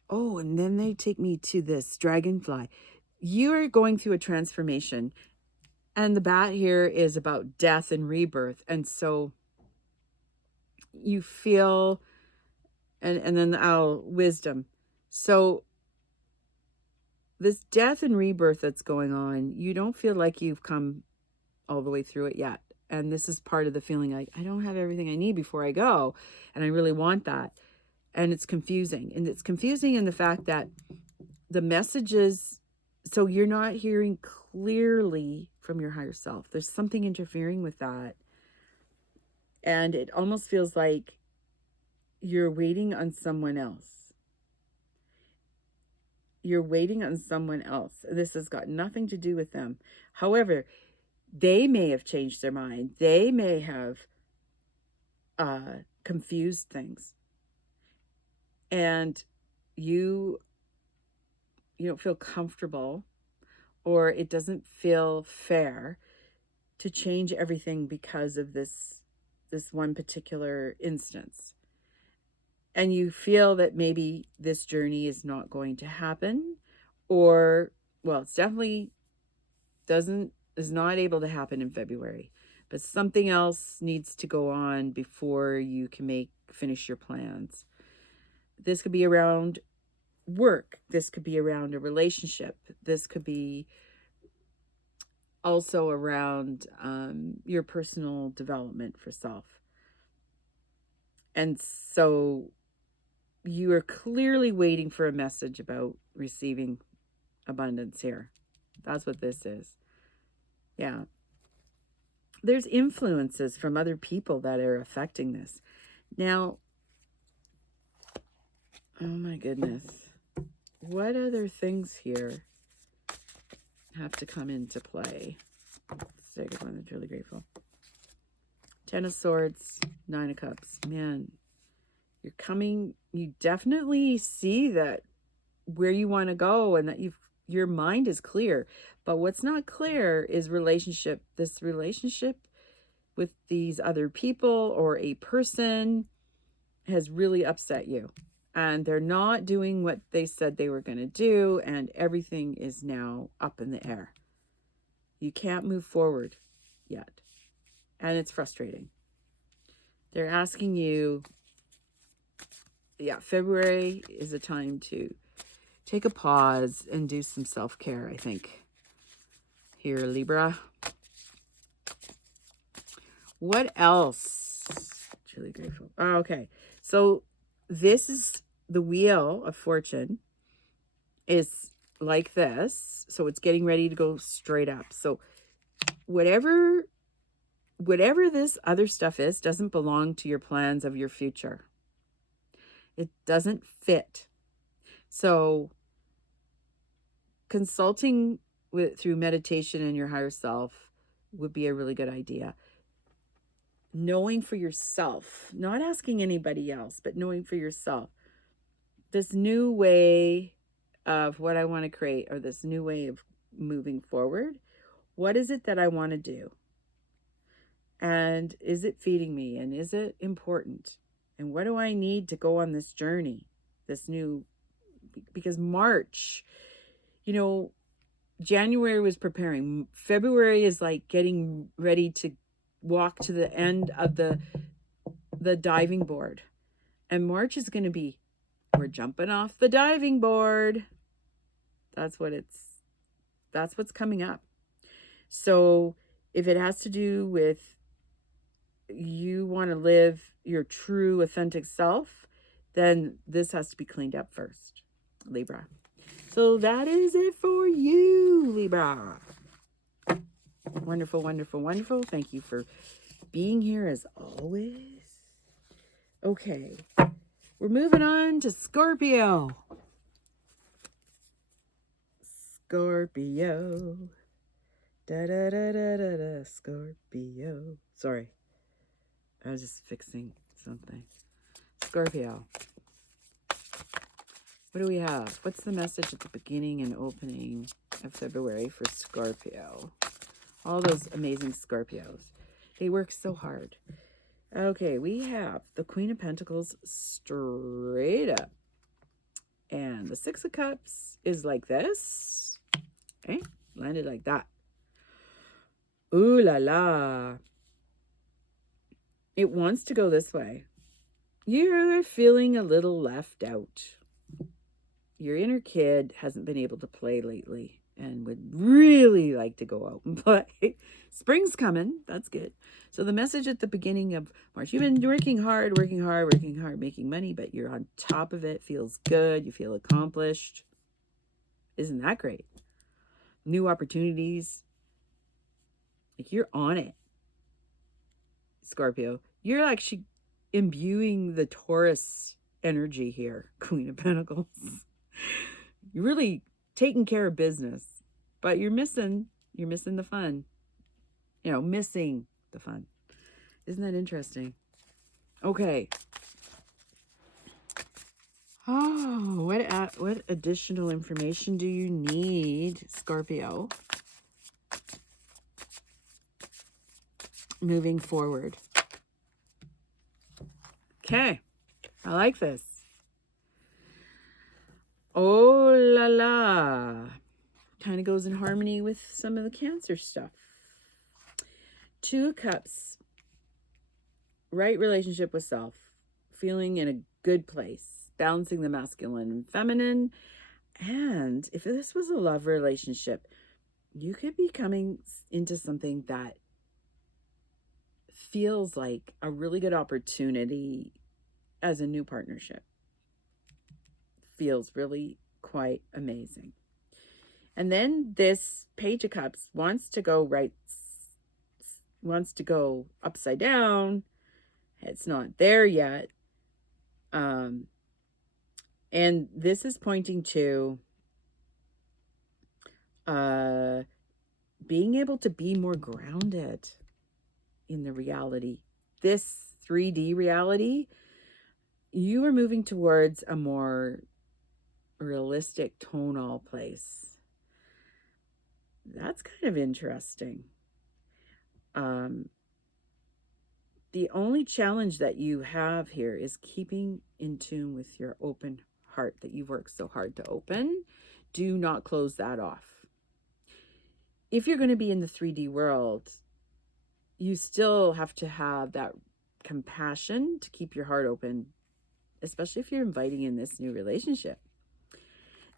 Oh, and then they take me to this dragonfly. You are going through a transformation, and the bat here is about death and rebirth. And so you feel, and then the owl, wisdom. So this death and rebirth that's going on, you don't feel like you've come all the way through it yet. And this is part of the feeling like, I don't have everything I need before I go. And I really want that. And it's confusing. And it's confusing in the fact that the messages, so you're not hearing clearly from your higher self. There's something interfering with that. And it almost feels like you're waiting on someone else. You're waiting on someone else. This has got nothing to do with them. However, they may have changed their mind. They may have confused things. And you don't feel comfortable, or it doesn't feel fair to change everything because of this one particular instance. And you feel that maybe this journey is not going to happen, or, well, it's definitely is not able to happen in February, but something else needs to go on before you can finish your plans. This could be around work. This could be around a relationship. This could be also around your personal development for self. And so you are clearly waiting for a message about receiving abundance here. That's what this is. Yeah. There's influences from other people that are affecting this. Now, oh my goodness. What other things here have to come into play? Let's take one that's really grateful. Ten of Swords, Nine of Cups. Man, you definitely see that where you want to go, and that your mind is clear. But what's not clear is this relationship with these other people or a person has really upset you. And they're not doing what they said they were going to do, and everything is now up in the air. You can't move forward yet. And it's frustrating. They're asking you, February is a time to take a pause and do some self-care, I think. Here, Libra. What else? Really grateful. Oh, okay. So this is the Wheel of Fortune is like this. So it's getting ready to go straight up. So whatever this other stuff is doesn't belong to your plans of your future. It doesn't fit. So consulting through meditation and your higher self would be a really good idea. Knowing for yourself, not asking anybody else, but knowing for yourself, this new way of what I want to create, or this new way of moving forward. What is it that I want to do? And is it feeding me? And is it important? And what do I need to go on this journey? Because March, January was preparing. February is like getting ready to walk to the end of the diving board. And March is going to be, we're jumping off the diving board. That's what's coming up. So if it has to do with you want to live your true authentic self, then this has to be cleaned up first, Libra. So that is it for you, Libra. Wonderful, wonderful, wonderful. Thank you for being here as always. Okay, we're moving on to Scorpio. Scorpio. Da da da da da da. Scorpio. Sorry, I was just fixing something. Scorpio. What do we have? What's the message at the beginning and opening of February for Scorpio? All those amazing Scorpios. They work so hard. Okay, we have the Queen of Pentacles straight up. And the Six of Cups is like this. Okay, landed like that. Ooh la la. It wants to go this way. You're feeling a little left out. Your inner kid hasn't been able to play lately. and would really like to go out and play. Spring's coming. That's good. So the message at the beginning of March, you've been working hard, making money, but you're on top of it. Feels good. You feel accomplished. Isn't that great? New opportunities. Like, you're on it, Scorpio. You're actually imbuing the Taurus energy here, Queen of Pentacles. You're really taking care of business, but you're missing the fun. Missing the fun. Isn't that interesting? Okay. Oh, what additional information do you need, Scorpio? Moving forward. Okay. I like this. Oh la la. Kind of goes in harmony with some of the Cancer stuff. Two of Cups. Right relationship with self. Feeling in a good place. Balancing the masculine and feminine. And if this was a love relationship, you could be coming into something that feels like a really good opportunity as a new partnership. Feels really quite amazing. And then this Page of Cups wants to go upside down. It's not there yet. And this is pointing to being able to be more grounded in the reality. This 3D reality, you are moving towards a more realistic tonal place. That's kind of interesting. The only challenge that you have here is keeping in tune with your open heart that you've worked so hard to open. Do not close that off. If you're going to be in the 3D world, you still have to have that compassion to keep your heart open, especially if you're inviting in this new relationship.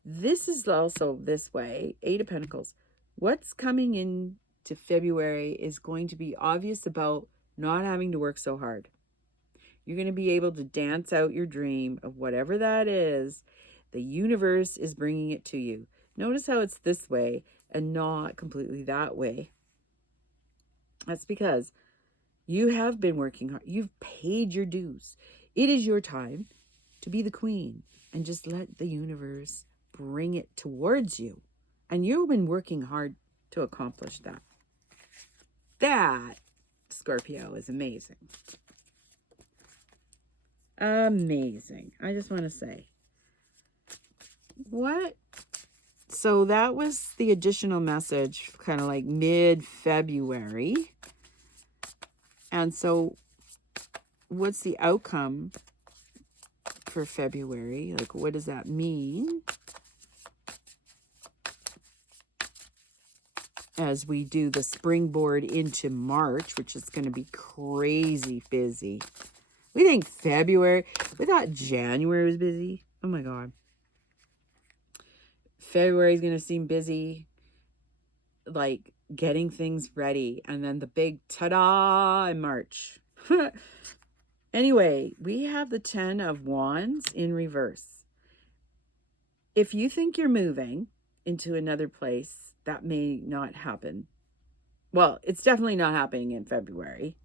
This is also this way, 8 of Pentacles. What's coming into February is going to be obvious about not having to work so hard. You're going to be able to dance out your dream of whatever that is. The universe is bringing it to you. Notice how it's this way and not completely that way. That's because you have been working hard. You've paid your dues. It is your time to be the queen and just let the universe bring it towards you. And you've been working hard to accomplish that. That, Scorpio, is amazing. Amazing. I just want to say. What? So that was the additional message, kind of like mid-February. And so what's the outcome for February? Like, what does that mean? As we do the springboard into March, which is going to be crazy busy. We think February, we thought January was busy. Oh my God. February is going to seem busy, like getting things ready. And then the big ta-da in March. Anyway, we have the 10 of Wands in reverse. If you think you're moving into another place, that may not happen. Well, it's definitely not happening in February.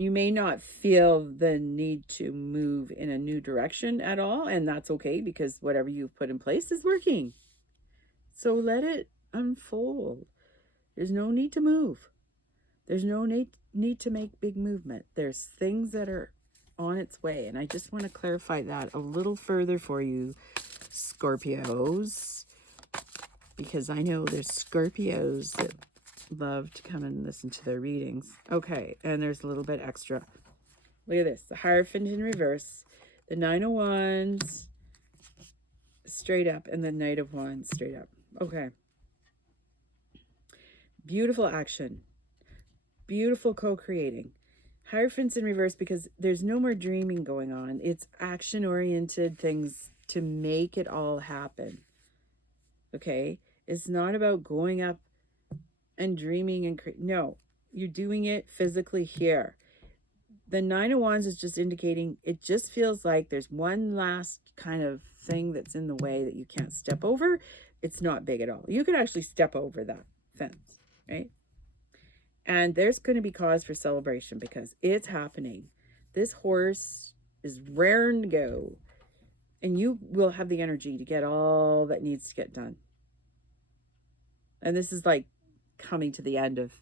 You may not feel the need to move in a new direction at all, and that's okay because whatever you've put in place is working. So let it unfold. There's no need to move. There's no need to make big movement. There's things that are on its way, and I just want to clarify that a little further for you, Scorpios, because I know there's Scorpios that love to come and listen to their readings. Okay, and there's a little bit extra. Look at this. The Hierophant in reverse, the 9 of Wands straight up, and the Knight of Wands straight up. Okay. Beautiful action. Beautiful co-creating. Hierophant's in reverse because there's no more dreaming going on. It's action-oriented things to make it all happen. Okay? It's not about going up and dreaming and no, you're doing it physically here. The Nine of Wands is just indicating, it just feels like there's one last kind of thing that's in the way that you can't step over. It's not big at all. You could actually step over that fence, right? And there's going to be cause for celebration because it's happening. This horse is raring to go, and you will have the energy to get all that needs to get done. And this is like coming to the end of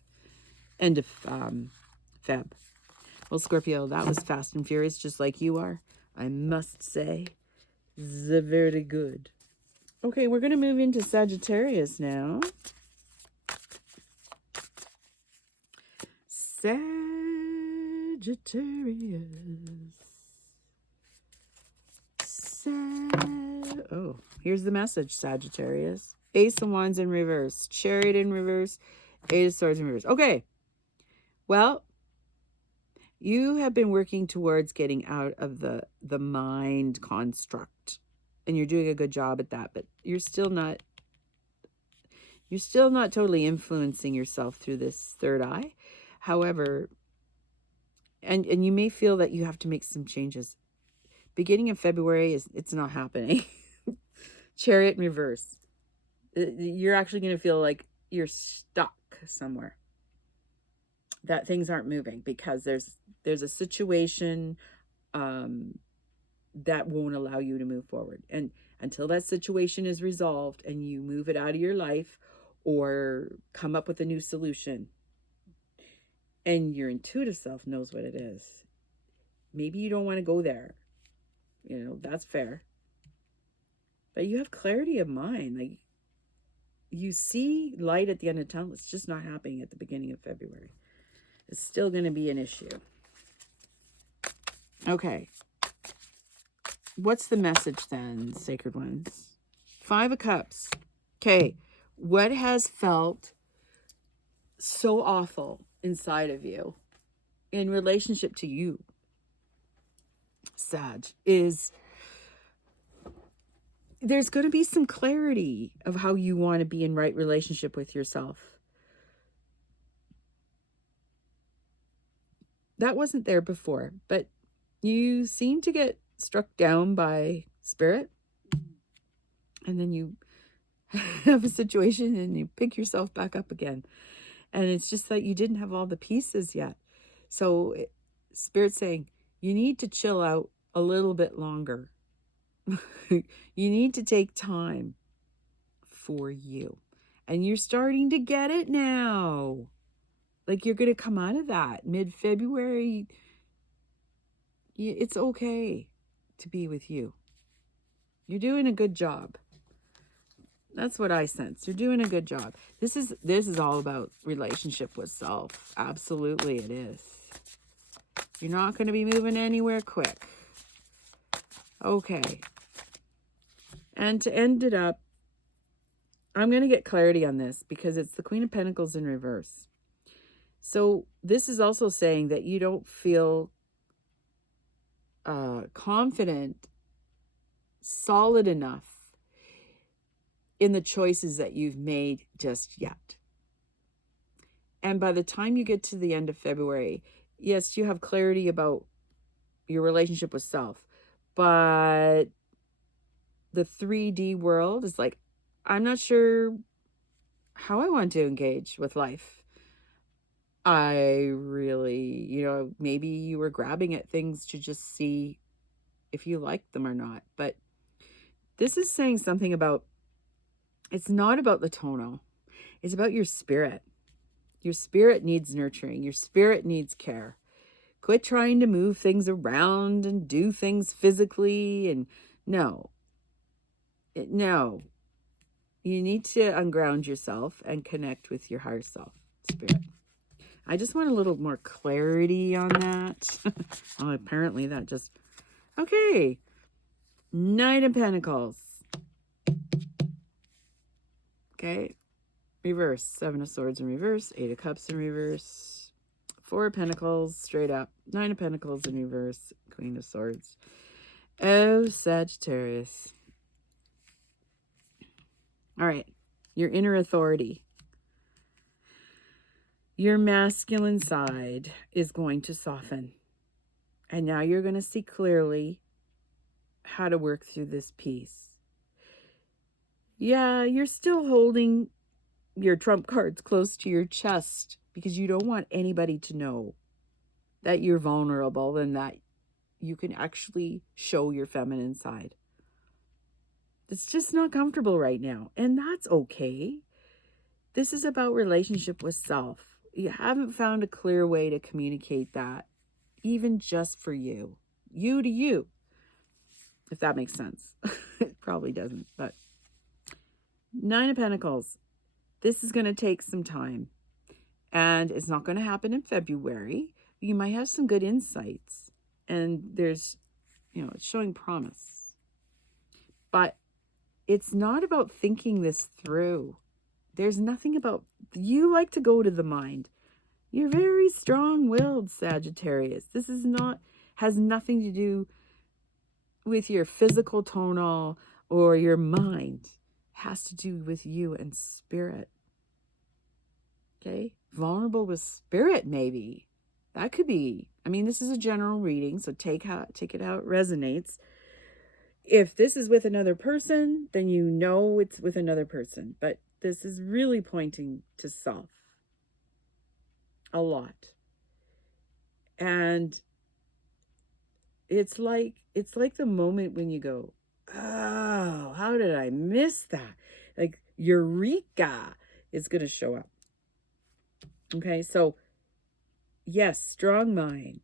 Feb. Well, Scorpio, that was fast and furious, just like you are. I must say, very good. Okay, we're going to move into Sagittarius now. Oh, here's the message, Sagittarius. Ace of Wands in reverse, Chariot in reverse, Eight of Swords in reverse. Okay, well, you have been working towards getting out of the mind construct, and you're doing a good job at that, but you're still not totally influencing yourself through this third eye. However, and you may feel that you have to make some changes. Beginning of February, it's not happening. Chariot in reverse. You're actually going to feel like you're stuck somewhere, that things aren't moving because there's a situation that won't allow you to move forward. And until that situation is resolved and you move it out of your life or come up with a new solution, and your intuitive self knows what it is, maybe you don't want to go there. You know, that's fair. But you have clarity of mind. Like, you see light at the end of the tunnel. It's just not happening at the beginning of February. It's still going to be an issue. Okay. What's the message then, Sacred Ones? Five of Cups. Okay. What has felt so awful inside of you in relationship to you, Sag, is there's going to be some clarity of how you want to be in right relationship with yourself. That wasn't there before, but you seem to get struck down by spirit, and then you have a situation and you pick yourself back up again. And it's just that you didn't have all the pieces yet. So Spirit's saying, you need to chill out a little bit longer. You need to take time for you. And you're starting to get it now. Like, you're going to come out of that mid-February. It's okay to be with you. You're doing a good job. That's what I sense. You're doing a good job. This is all about relationship with self. Absolutely it is. You're not going to be moving anywhere quick. Okay. And to end it up, I'm going to get clarity on this because it's the Queen of Pentacles in reverse. So this is also saying that you don't feel confident, solid enough in the choices that you've made just yet. And by the time you get to the end of February, yes, you have clarity about your relationship with self, but the 3D world is like, I'm not sure how I want to engage with life. I really, maybe you were grabbing at things to just see if you like them or not. But this is saying something about, it's not about the tonal. It's about your spirit. Your spirit needs nurturing. Your spirit needs care. Quit trying to move things around and do things physically. And no. You need to unground yourself and connect with your higher self, spirit. I just want a little more clarity on that. Well, apparently that just... Okay. Knight of Pentacles. Okay. Reverse. Seven of Swords in reverse. Eight of Cups in reverse. Four of Pentacles straight up. Nine of Pentacles in reverse. Queen of Swords. Oh, Sagittarius. All right. Your inner authority. Your masculine side is going to soften. And now you're going to see clearly how to work through this piece. Yeah, you're still holding your trump cards close to your chest because you don't want anybody to know that you're vulnerable and that you can actually show your feminine side. It's just not comfortable right now, and that's okay. This is about relationship with self. You haven't found a clear way to communicate that, even just for you. You to you, if that makes sense. It probably doesn't, but Nine of Pentacles. This is going to take some time, and it's not going to happen in February. You might have some good insights, and there's, it's showing promise. But it's not about thinking this through. There's nothing about, you like to go to the mind. You're very strong-willed, Sagittarius. This has nothing to do with your physical tonal or your mind. It has to do with you and spirit. Okay? Vulnerable with spirit, maybe. That could be. This is a general reading, so take it how it resonates. If this is with another person, then you know it's with another person. But this is really pointing to self. A lot. And it's like the moment when you go, oh, how did I miss that? Like Eureka is going to show up. Okay, so yes, strong mind,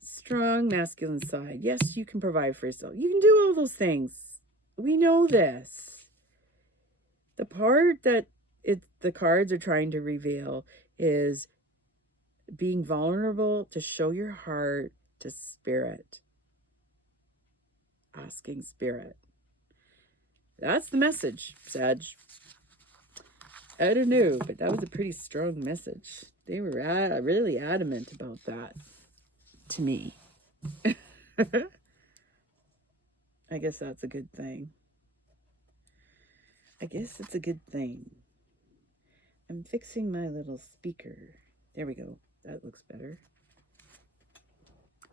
strong masculine side. Yes, you can provide for yourself. You can do all those things. We know this. The part that the cards are trying to reveal is being vulnerable to show your heart to spirit. Asking spirit. That's the message, Sag. I don't know, but that was a pretty strong message. They were really adamant about that to me. I guess that's a good thing. I guess it's a good thing. I'm fixing my little speaker. There we go. That looks better.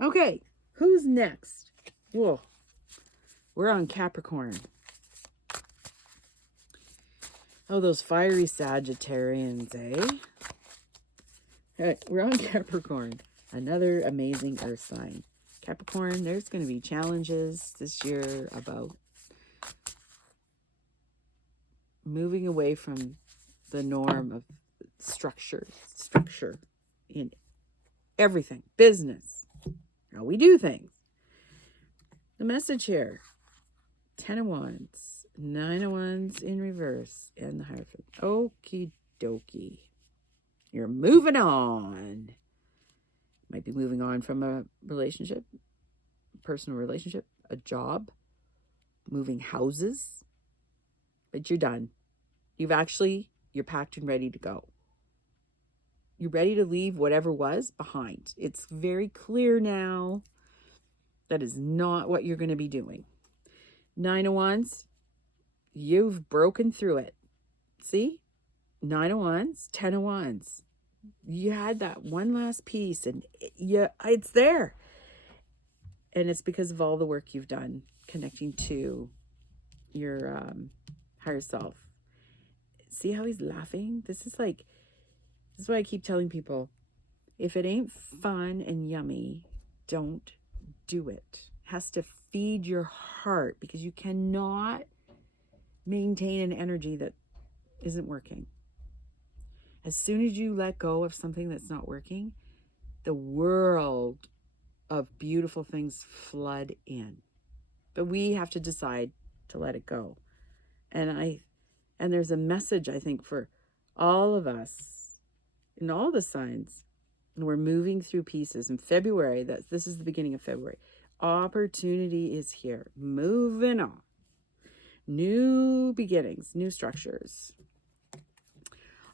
Okay, who's next? Whoa. We're on Capricorn. Oh, those fiery Sagittarians, eh? All right, we're on Capricorn. Another amazing earth sign. Capricorn, there's going to be challenges this year about moving away from the norm of structure in everything, business, how we do things. The message here, 10 of Wands, 9 of Wands in reverse, and the Hierophant. Okie dokie. You're moving on. Might be moving on from a relationship, personal relationship, a job, moving houses, but you're done. You're packed and ready to go. You're ready to leave whatever was behind. It's very clear now that is not what you're going to be doing. 9 of Wands, you've broken through it. See? 9 of Wands, 10 of Wands. You had that one last piece and it's there. And it's because of all the work you've done connecting to your higher self. See how he's laughing? This is why I keep telling people, if it ain't fun and yummy, don't do it. It has to feed your heart, because you cannot maintain an energy that isn't working. As soon as you let go of something that's not working, the world of beautiful things flood in. But we have to decide to let it go. And there's a message, I think, for all of us in all the signs. And we're moving through pieces in February. This is the beginning of February. Opportunity is here. Moving on. New beginnings, new structures.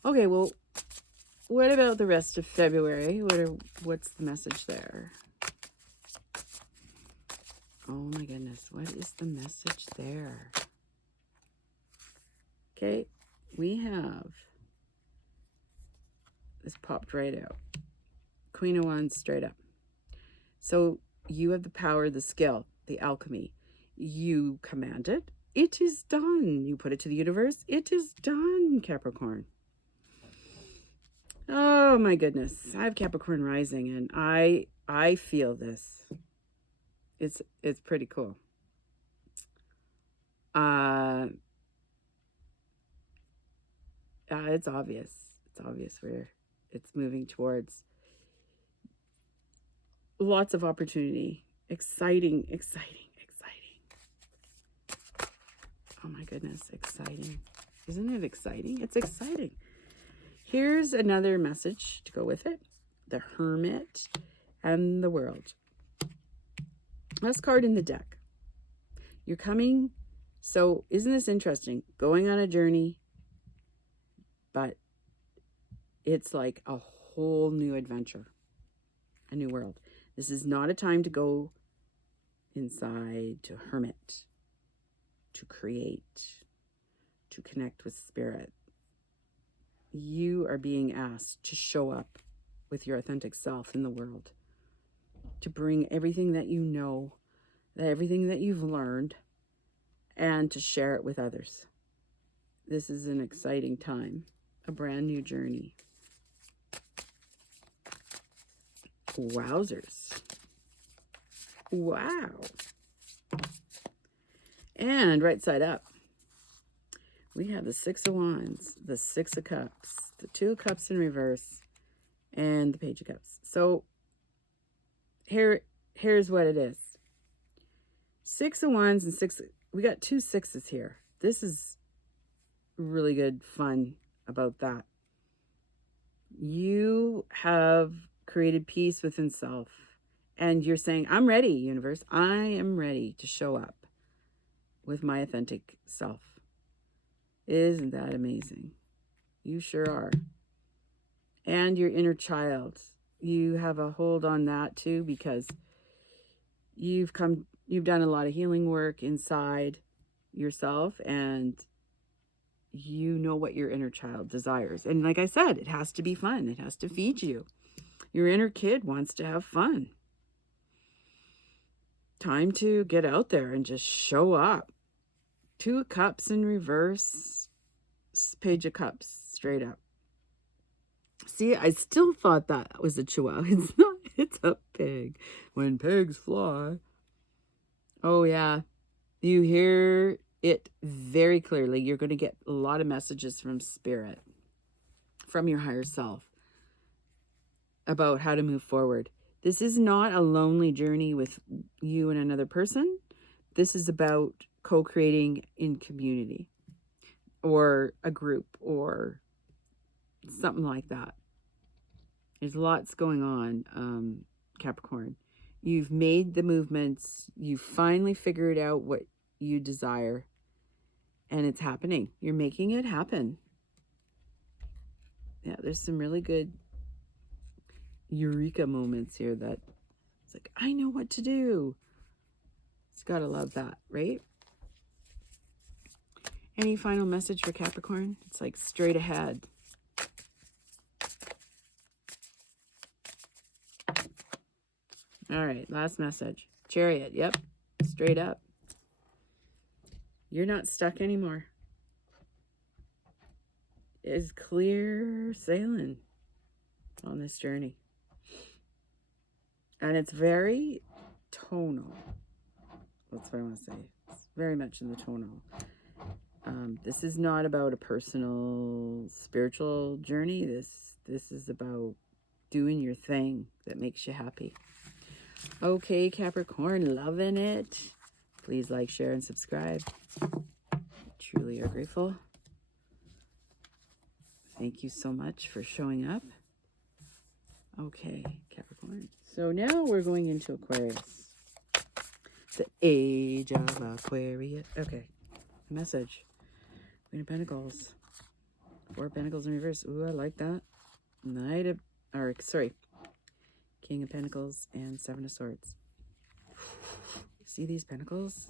Okay, well, what about the rest of February? What's the message there? Oh my goodness, what is the message there? Okay, we have, this popped right out. Queen of Wands straight up. So you have the power, the skill, the alchemy. You command it. It is done. You put it to the universe. It is done, Capricorn. Oh my goodness. I have Capricorn rising and I feel this. It's pretty cool. It's obvious. It's obvious where it's moving towards. Lots of opportunity. Exciting, exciting, exciting. Oh my goodness, exciting. Isn't it exciting? It's exciting. Here's another message to go with it. The Hermit and the World. Last card in the deck. You're coming. So isn't this interesting? Going on a journey, but it's like a whole new adventure, a new world. This is not a time to go inside, to hermit, to create, to connect with spirit. You are being asked to show up with your authentic self in the world, to bring everything that you know, everything that you've learned, and to share it with others. This is an exciting time, a brand new journey. Wowzers. Wow. And right side up, we have the Six of Wands, the Six of Cups, the Two of Cups in reverse, and the Page of Cups. So here's what it is. Six of Wands and six, we got two sixes here. This is really good fun about that. You have created peace within self. And you're saying, I'm ready, universe. I am ready to show up with my authentic self. Isn't that amazing? You sure are. And your inner child. You have a hold on that too, because you've done a lot of healing work inside yourself, and you know what your inner child desires. And like I said, it has to be fun. It has to feed you. Your inner kid wants to have fun. Time to get out there and just show up. Two of Cups in reverse, Page of Cups straight up. See, I still thought that was a chihuahua. It's not. It's a pig. When pigs fly. Oh, yeah. You hear it very clearly. You're going to get a lot of messages from spirit, from your higher self, about how to move forward. This is not a lonely journey with you and another person. This is about co-creating in community or a group or something like that. There's lots going on, Capricorn. You've made the movements. You finally figured out what you desire, and it's happening. You're making it happen. Yeah, there's some really good eureka moments here that it's like, I know what to do. It's gotta love that, right? Any final message for Capricorn? It's like straight ahead. All right, last message. Chariot, yep, straight up. You're not stuck anymore. It's clear sailing on this journey. And it's very tonal. That's what I want to say. It's very much in the tonal. This is not about a personal spiritual journey. This is about doing your thing that makes you happy. Okay, Capricorn, loving it. Please like, share, and subscribe. Truly are grateful. Thank you so much for showing up. Okay, Capricorn. So now we're going into Aquarius. The age of Aquarius. Okay, message. Queen of Pentacles. Four of Pentacles in reverse. Ooh, I like that. King of Pentacles and Seven of Swords. See these pentacles?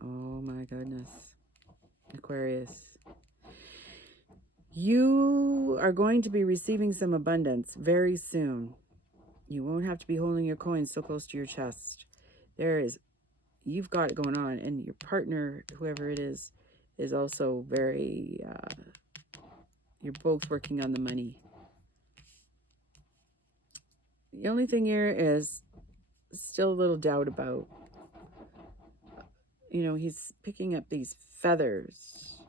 Oh my goodness. Aquarius. You are going to be receiving some abundance very soon. You won't have to be holding your coins so close to your chest. You've got it going on, and your partner, whoever it is also very, you're both working on the money. The only thing here is still a little doubt about, he's picking up these feathers,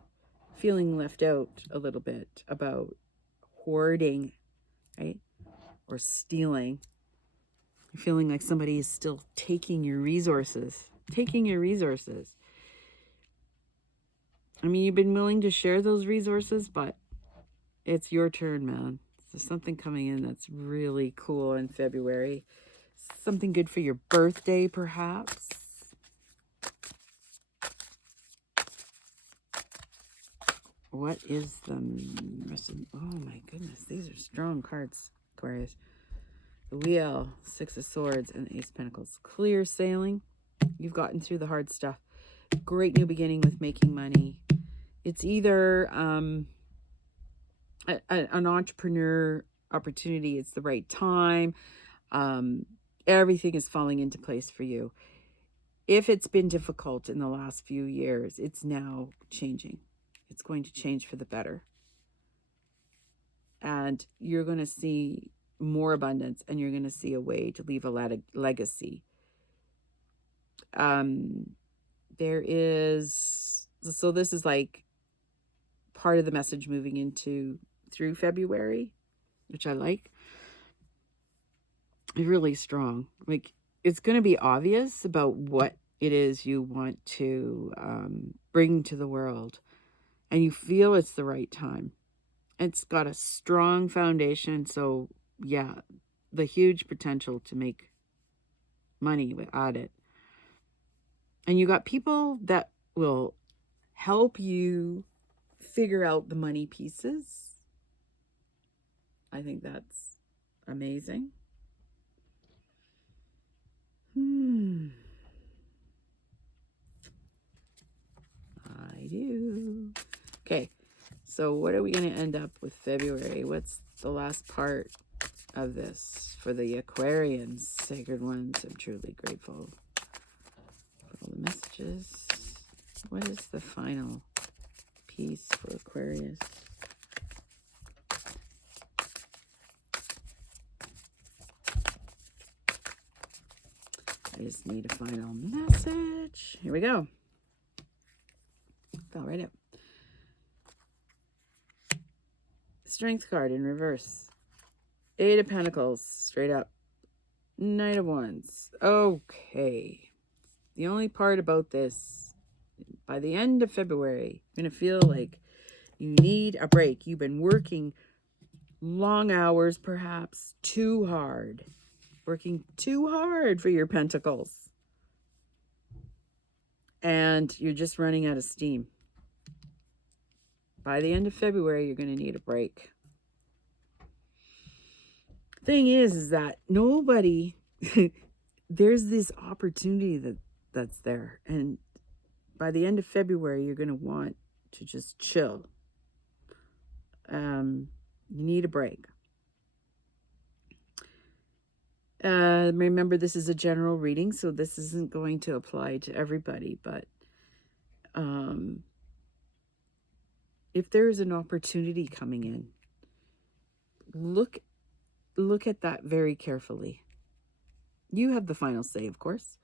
feeling left out a little bit about hoarding, right? Or stealing. You're feeling like somebody is still taking your resources. I mean, you've been willing to share those resources, but it's your turn, man. There's something coming in that's really cool in February. Something good for your birthday, perhaps. What is the message? Oh my goodness, these are strong cards, Aquarius. The Wheel, Six of Swords, and the Ace of Pentacles. Clear sailing. You've gotten through the hard stuff. Great new beginning with making money. It's either an entrepreneur opportunity. It's the right time. Everything is falling into place for you. If it's been difficult in the last few years, it's now changing. It's going to change for the better. And you're going to see more abundance, and you're going to see a way to leave a legacy. There is, so this is like part of the message moving through February, which I like. Really strong. Like, it's going to be obvious about what it is you want to bring to the world, and you feel it's the right time. It's got a strong foundation, so yeah, the huge potential to make money at it. And you got people that will help you figure out the money pieces. I think that's amazing. I do. Okay, so what are we going to end up with February? What's the last part of this for the Aquarians, sacred ones? I'm truly grateful for all the messages. What is the final piece for Aquarius? I just need a final message. Here we go. Fell right out. Strength card in reverse. Eight of Pentacles, straight up. Knight of Wands. Okay. The only part about this, by the end of February, you're going to feel like you need a break. You've been working long hours, perhaps too hard. Working too hard for your Pentacles. And you're just running out of steam. By the end of February, you're going to need a break. Thing is that nobody, there's this opportunity that's there. And by the end of February, you're going to want to just chill. You need a break. Remember, this is a general reading, so this isn't going to apply to everybody, but if there is an opportunity coming in, look at that very carefully. You have the final say, of course,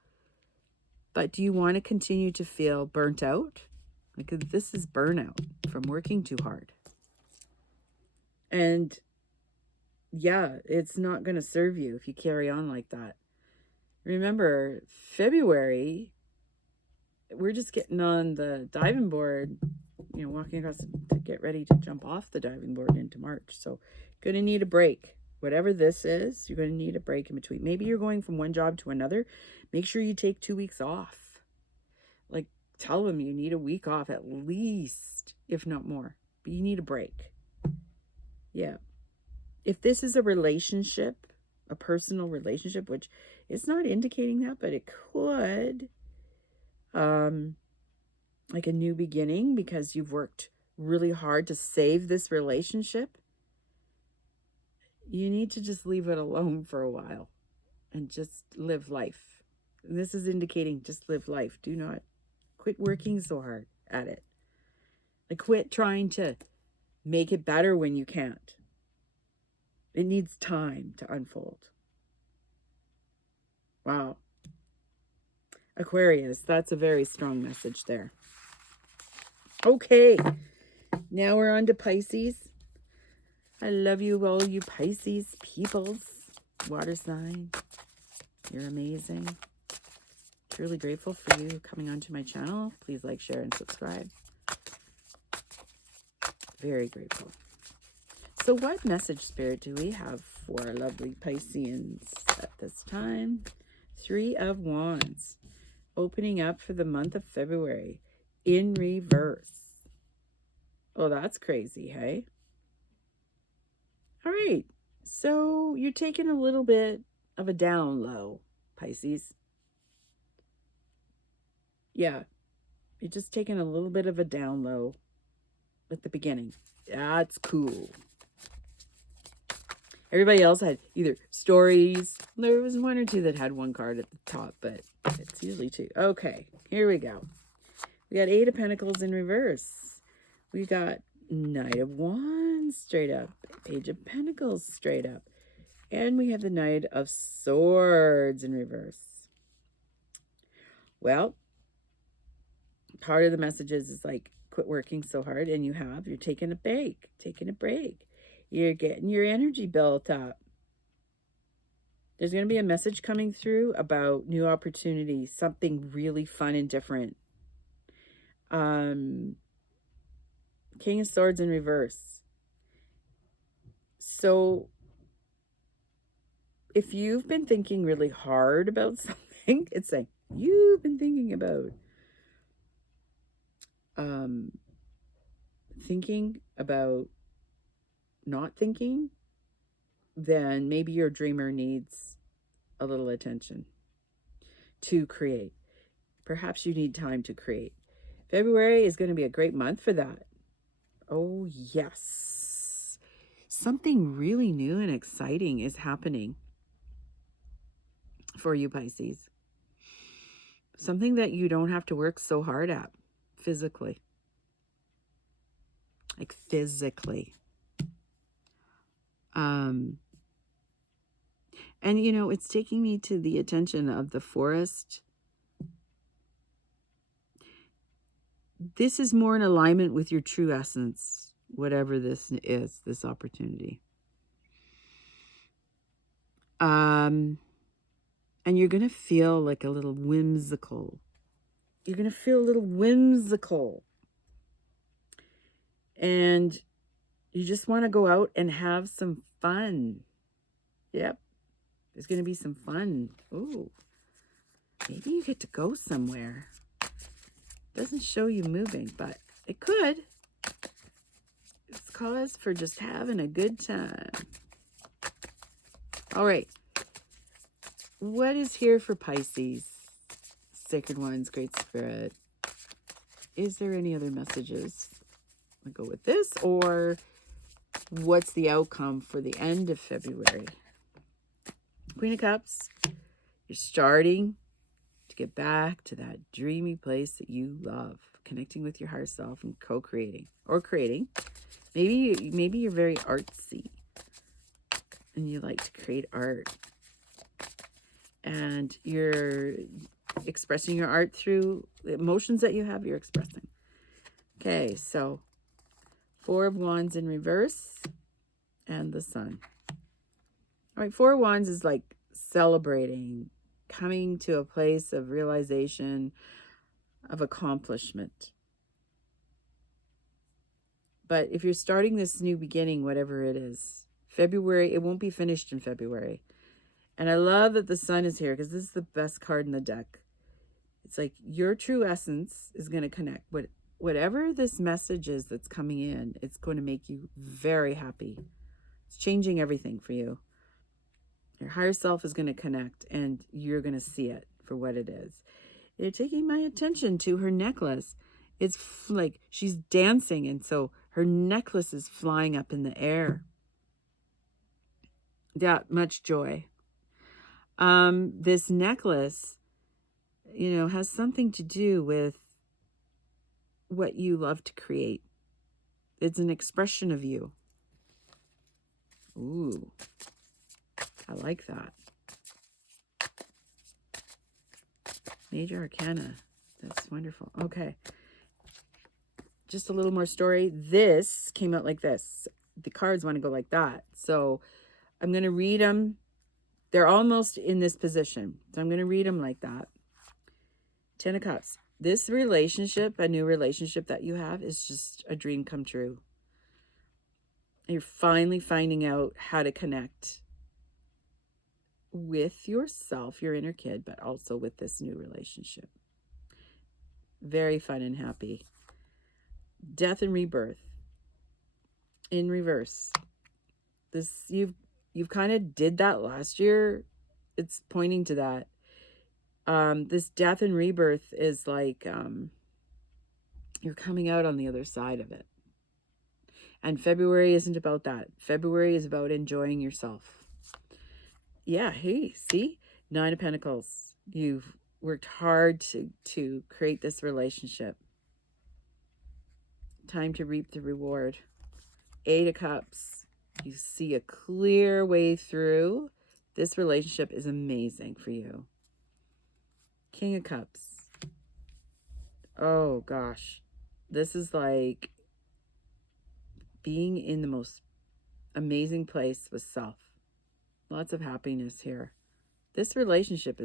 but do you want to continue to feel burnt out? Like, this is burnout from working too hard. And yeah, it's not going to serve you if you carry on like that. Remember, February, we're just getting on the diving board, walking across to get ready to jump off the diving board into March. So you're going to need a break. Whatever this is, you're going to need a break in between. Maybe you're going from one job to another. Make sure you take 2 weeks off. Like, tell them you need a week off at least, if not more. But you need a break. Yeah. If this is a relationship, a personal relationship, which it's not indicating that, but it could, like a new beginning because you've worked really hard to save this relationship, you need to just leave it alone for a while and just live life. And this is indicating just live life. Do not quit working so hard at it. Like, quit trying to make it better when you can't. It needs time to unfold. Wow. Aquarius, that's a very strong message there. Okay, now we're on to Pisces. I love you, all you Pisces peoples. Water sign, you're amazing. Truly grateful for you coming onto my channel. Please like, share, and subscribe. Very grateful. So what message, Spirit, do we have for our lovely Pisceans at this time? 3 of Wands. Opening up for the month of February in reverse. Oh, that's crazy, hey? All right. So you're taking a little bit of a down low, Pisces. Yeah. You're just taking a little bit of a down low at the beginning. That's cool. Everybody else had either stories. There was 1 or 2 that had 1 card at the top, but it's usually 2. Okay, here we go. We got 8 of Pentacles in reverse. We got Knight of Wands straight up. Page of Pentacles straight up. And we have the Knight of Swords in reverse. Well, part of the messages is like, quit working so hard, and you're taking a break. You're getting your energy built up. There's going to be a message coming through about new opportunities, something really fun and different. King of Swords in reverse. So if you've been thinking really hard about something, it's like you've been thinking about not thinking, then maybe your dreamer needs a little attention to create. Perhaps you need time to create. February is going to be a great month for that. Oh, yes. Something really new and exciting is happening for you, Pisces. Something that you don't have to work so hard at physically. Like physically. And, you know, it's taking me to the attention of the forest. This is more in alignment with your true essence, whatever this is, this opportunity. And you're going to feel like a little whimsical. You're going to feel a little whimsical. And you just want to go out and have some fun. Yep. There's going to be some fun. Ooh. Maybe you get to go somewhere. Doesn't show you moving, but it could. It's cause for just having a good time. All right. What is here for Pisces? Sacred Ones, Great Spirit. Is there any other messages? I'll go with this, or what's the outcome for the end of February? Queen of Cups. You're starting to get back to that dreamy place that you love, connecting with your higher self and co-creating or creating. Maybe you're very artsy and you like to create art, and you're expressing your art through the emotions that you have. You're expressing. Okay, so 4 of Wands in reverse and the Sun. All right, 4 of Wands is like celebrating, coming to a place of realization, of accomplishment. But if you're starting this new beginning, whatever it is, February, it won't be finished in February. And I love that the Sun is here because this is the best card in the deck. It's like your true essence is going to connect. Whatever this message is that's coming in, it's going to make you very happy. It's changing everything for you. Your higher self is going to connect, and you're going to see it for what it is. They're taking my attention to her necklace. It's like she's dancing, and so her necklace is flying up in the air. That much joy. This necklace, you know, has something to do with what you love to create. It's an expression of you. Ooh, I like that. Major Arcana. That's wonderful. Okay. Just a little more story. This came out like this. The cards want to go like that. So I'm going to read them. They're almost in this position. So I'm going to read them like that. 10 of Cups. This relationship, a new relationship that you have, is just a dream come true. You're finally finding out how to connect with yourself, your inner kid, but also with this new relationship. Very fun and happy. Death and rebirth in reverse. This you've kind of did that last year. It's pointing to that. This death and rebirth is like you're coming out on the other side of it. And February isn't about that. February is about enjoying yourself. Yeah, hey, see? 9 of Pentacles. You've worked hard to create this relationship. Time to reap the reward. 8 of Cups. You see a clear way through. This relationship is amazing for you. King of Cups. Oh, gosh. This is like being in the most amazing place with self. Lots of happiness here. This relationship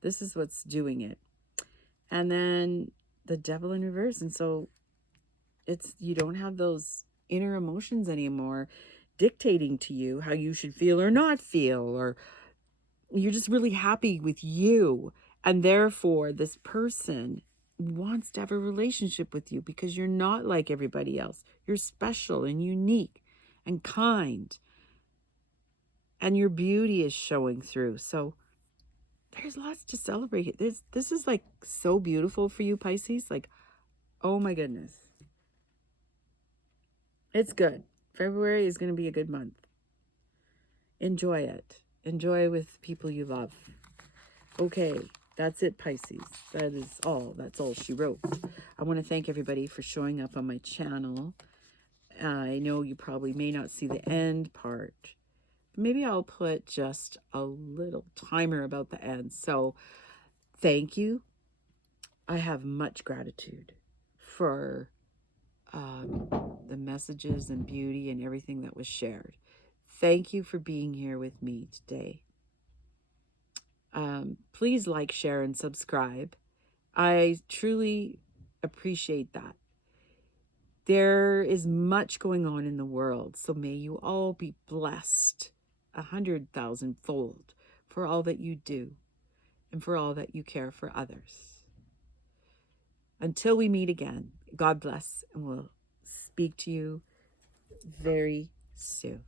this is what's doing it. And then the Devil in reverse. And so you don't have those inner emotions anymore dictating to you how you should feel or not feel, or you're just really happy with you. And therefore, this person wants to have a relationship with you because you're not like everybody else. You're special and unique and kind. And your beauty is showing through. So there's lots to celebrate. This is like so beautiful for you, Pisces. Like, oh my goodness. It's good. February is going to be a good month. Enjoy it. Enjoy with people you love. Okay, that's it, Pisces. That is all. That's all she wrote. I want to thank everybody for showing up on my channel. I know you probably may not see the end part. Maybe I'll put just a little timer about the end. So thank you. I have much gratitude for the messages and beauty and everything that was shared. Thank you for being here with me today. Please like, share, and subscribe. I truly appreciate that. There is much going on in the world, so may you all be blessed 100,000-fold for all that you do and for all that you care for others. Until we meet again, God bless, and we'll speak to you very soon.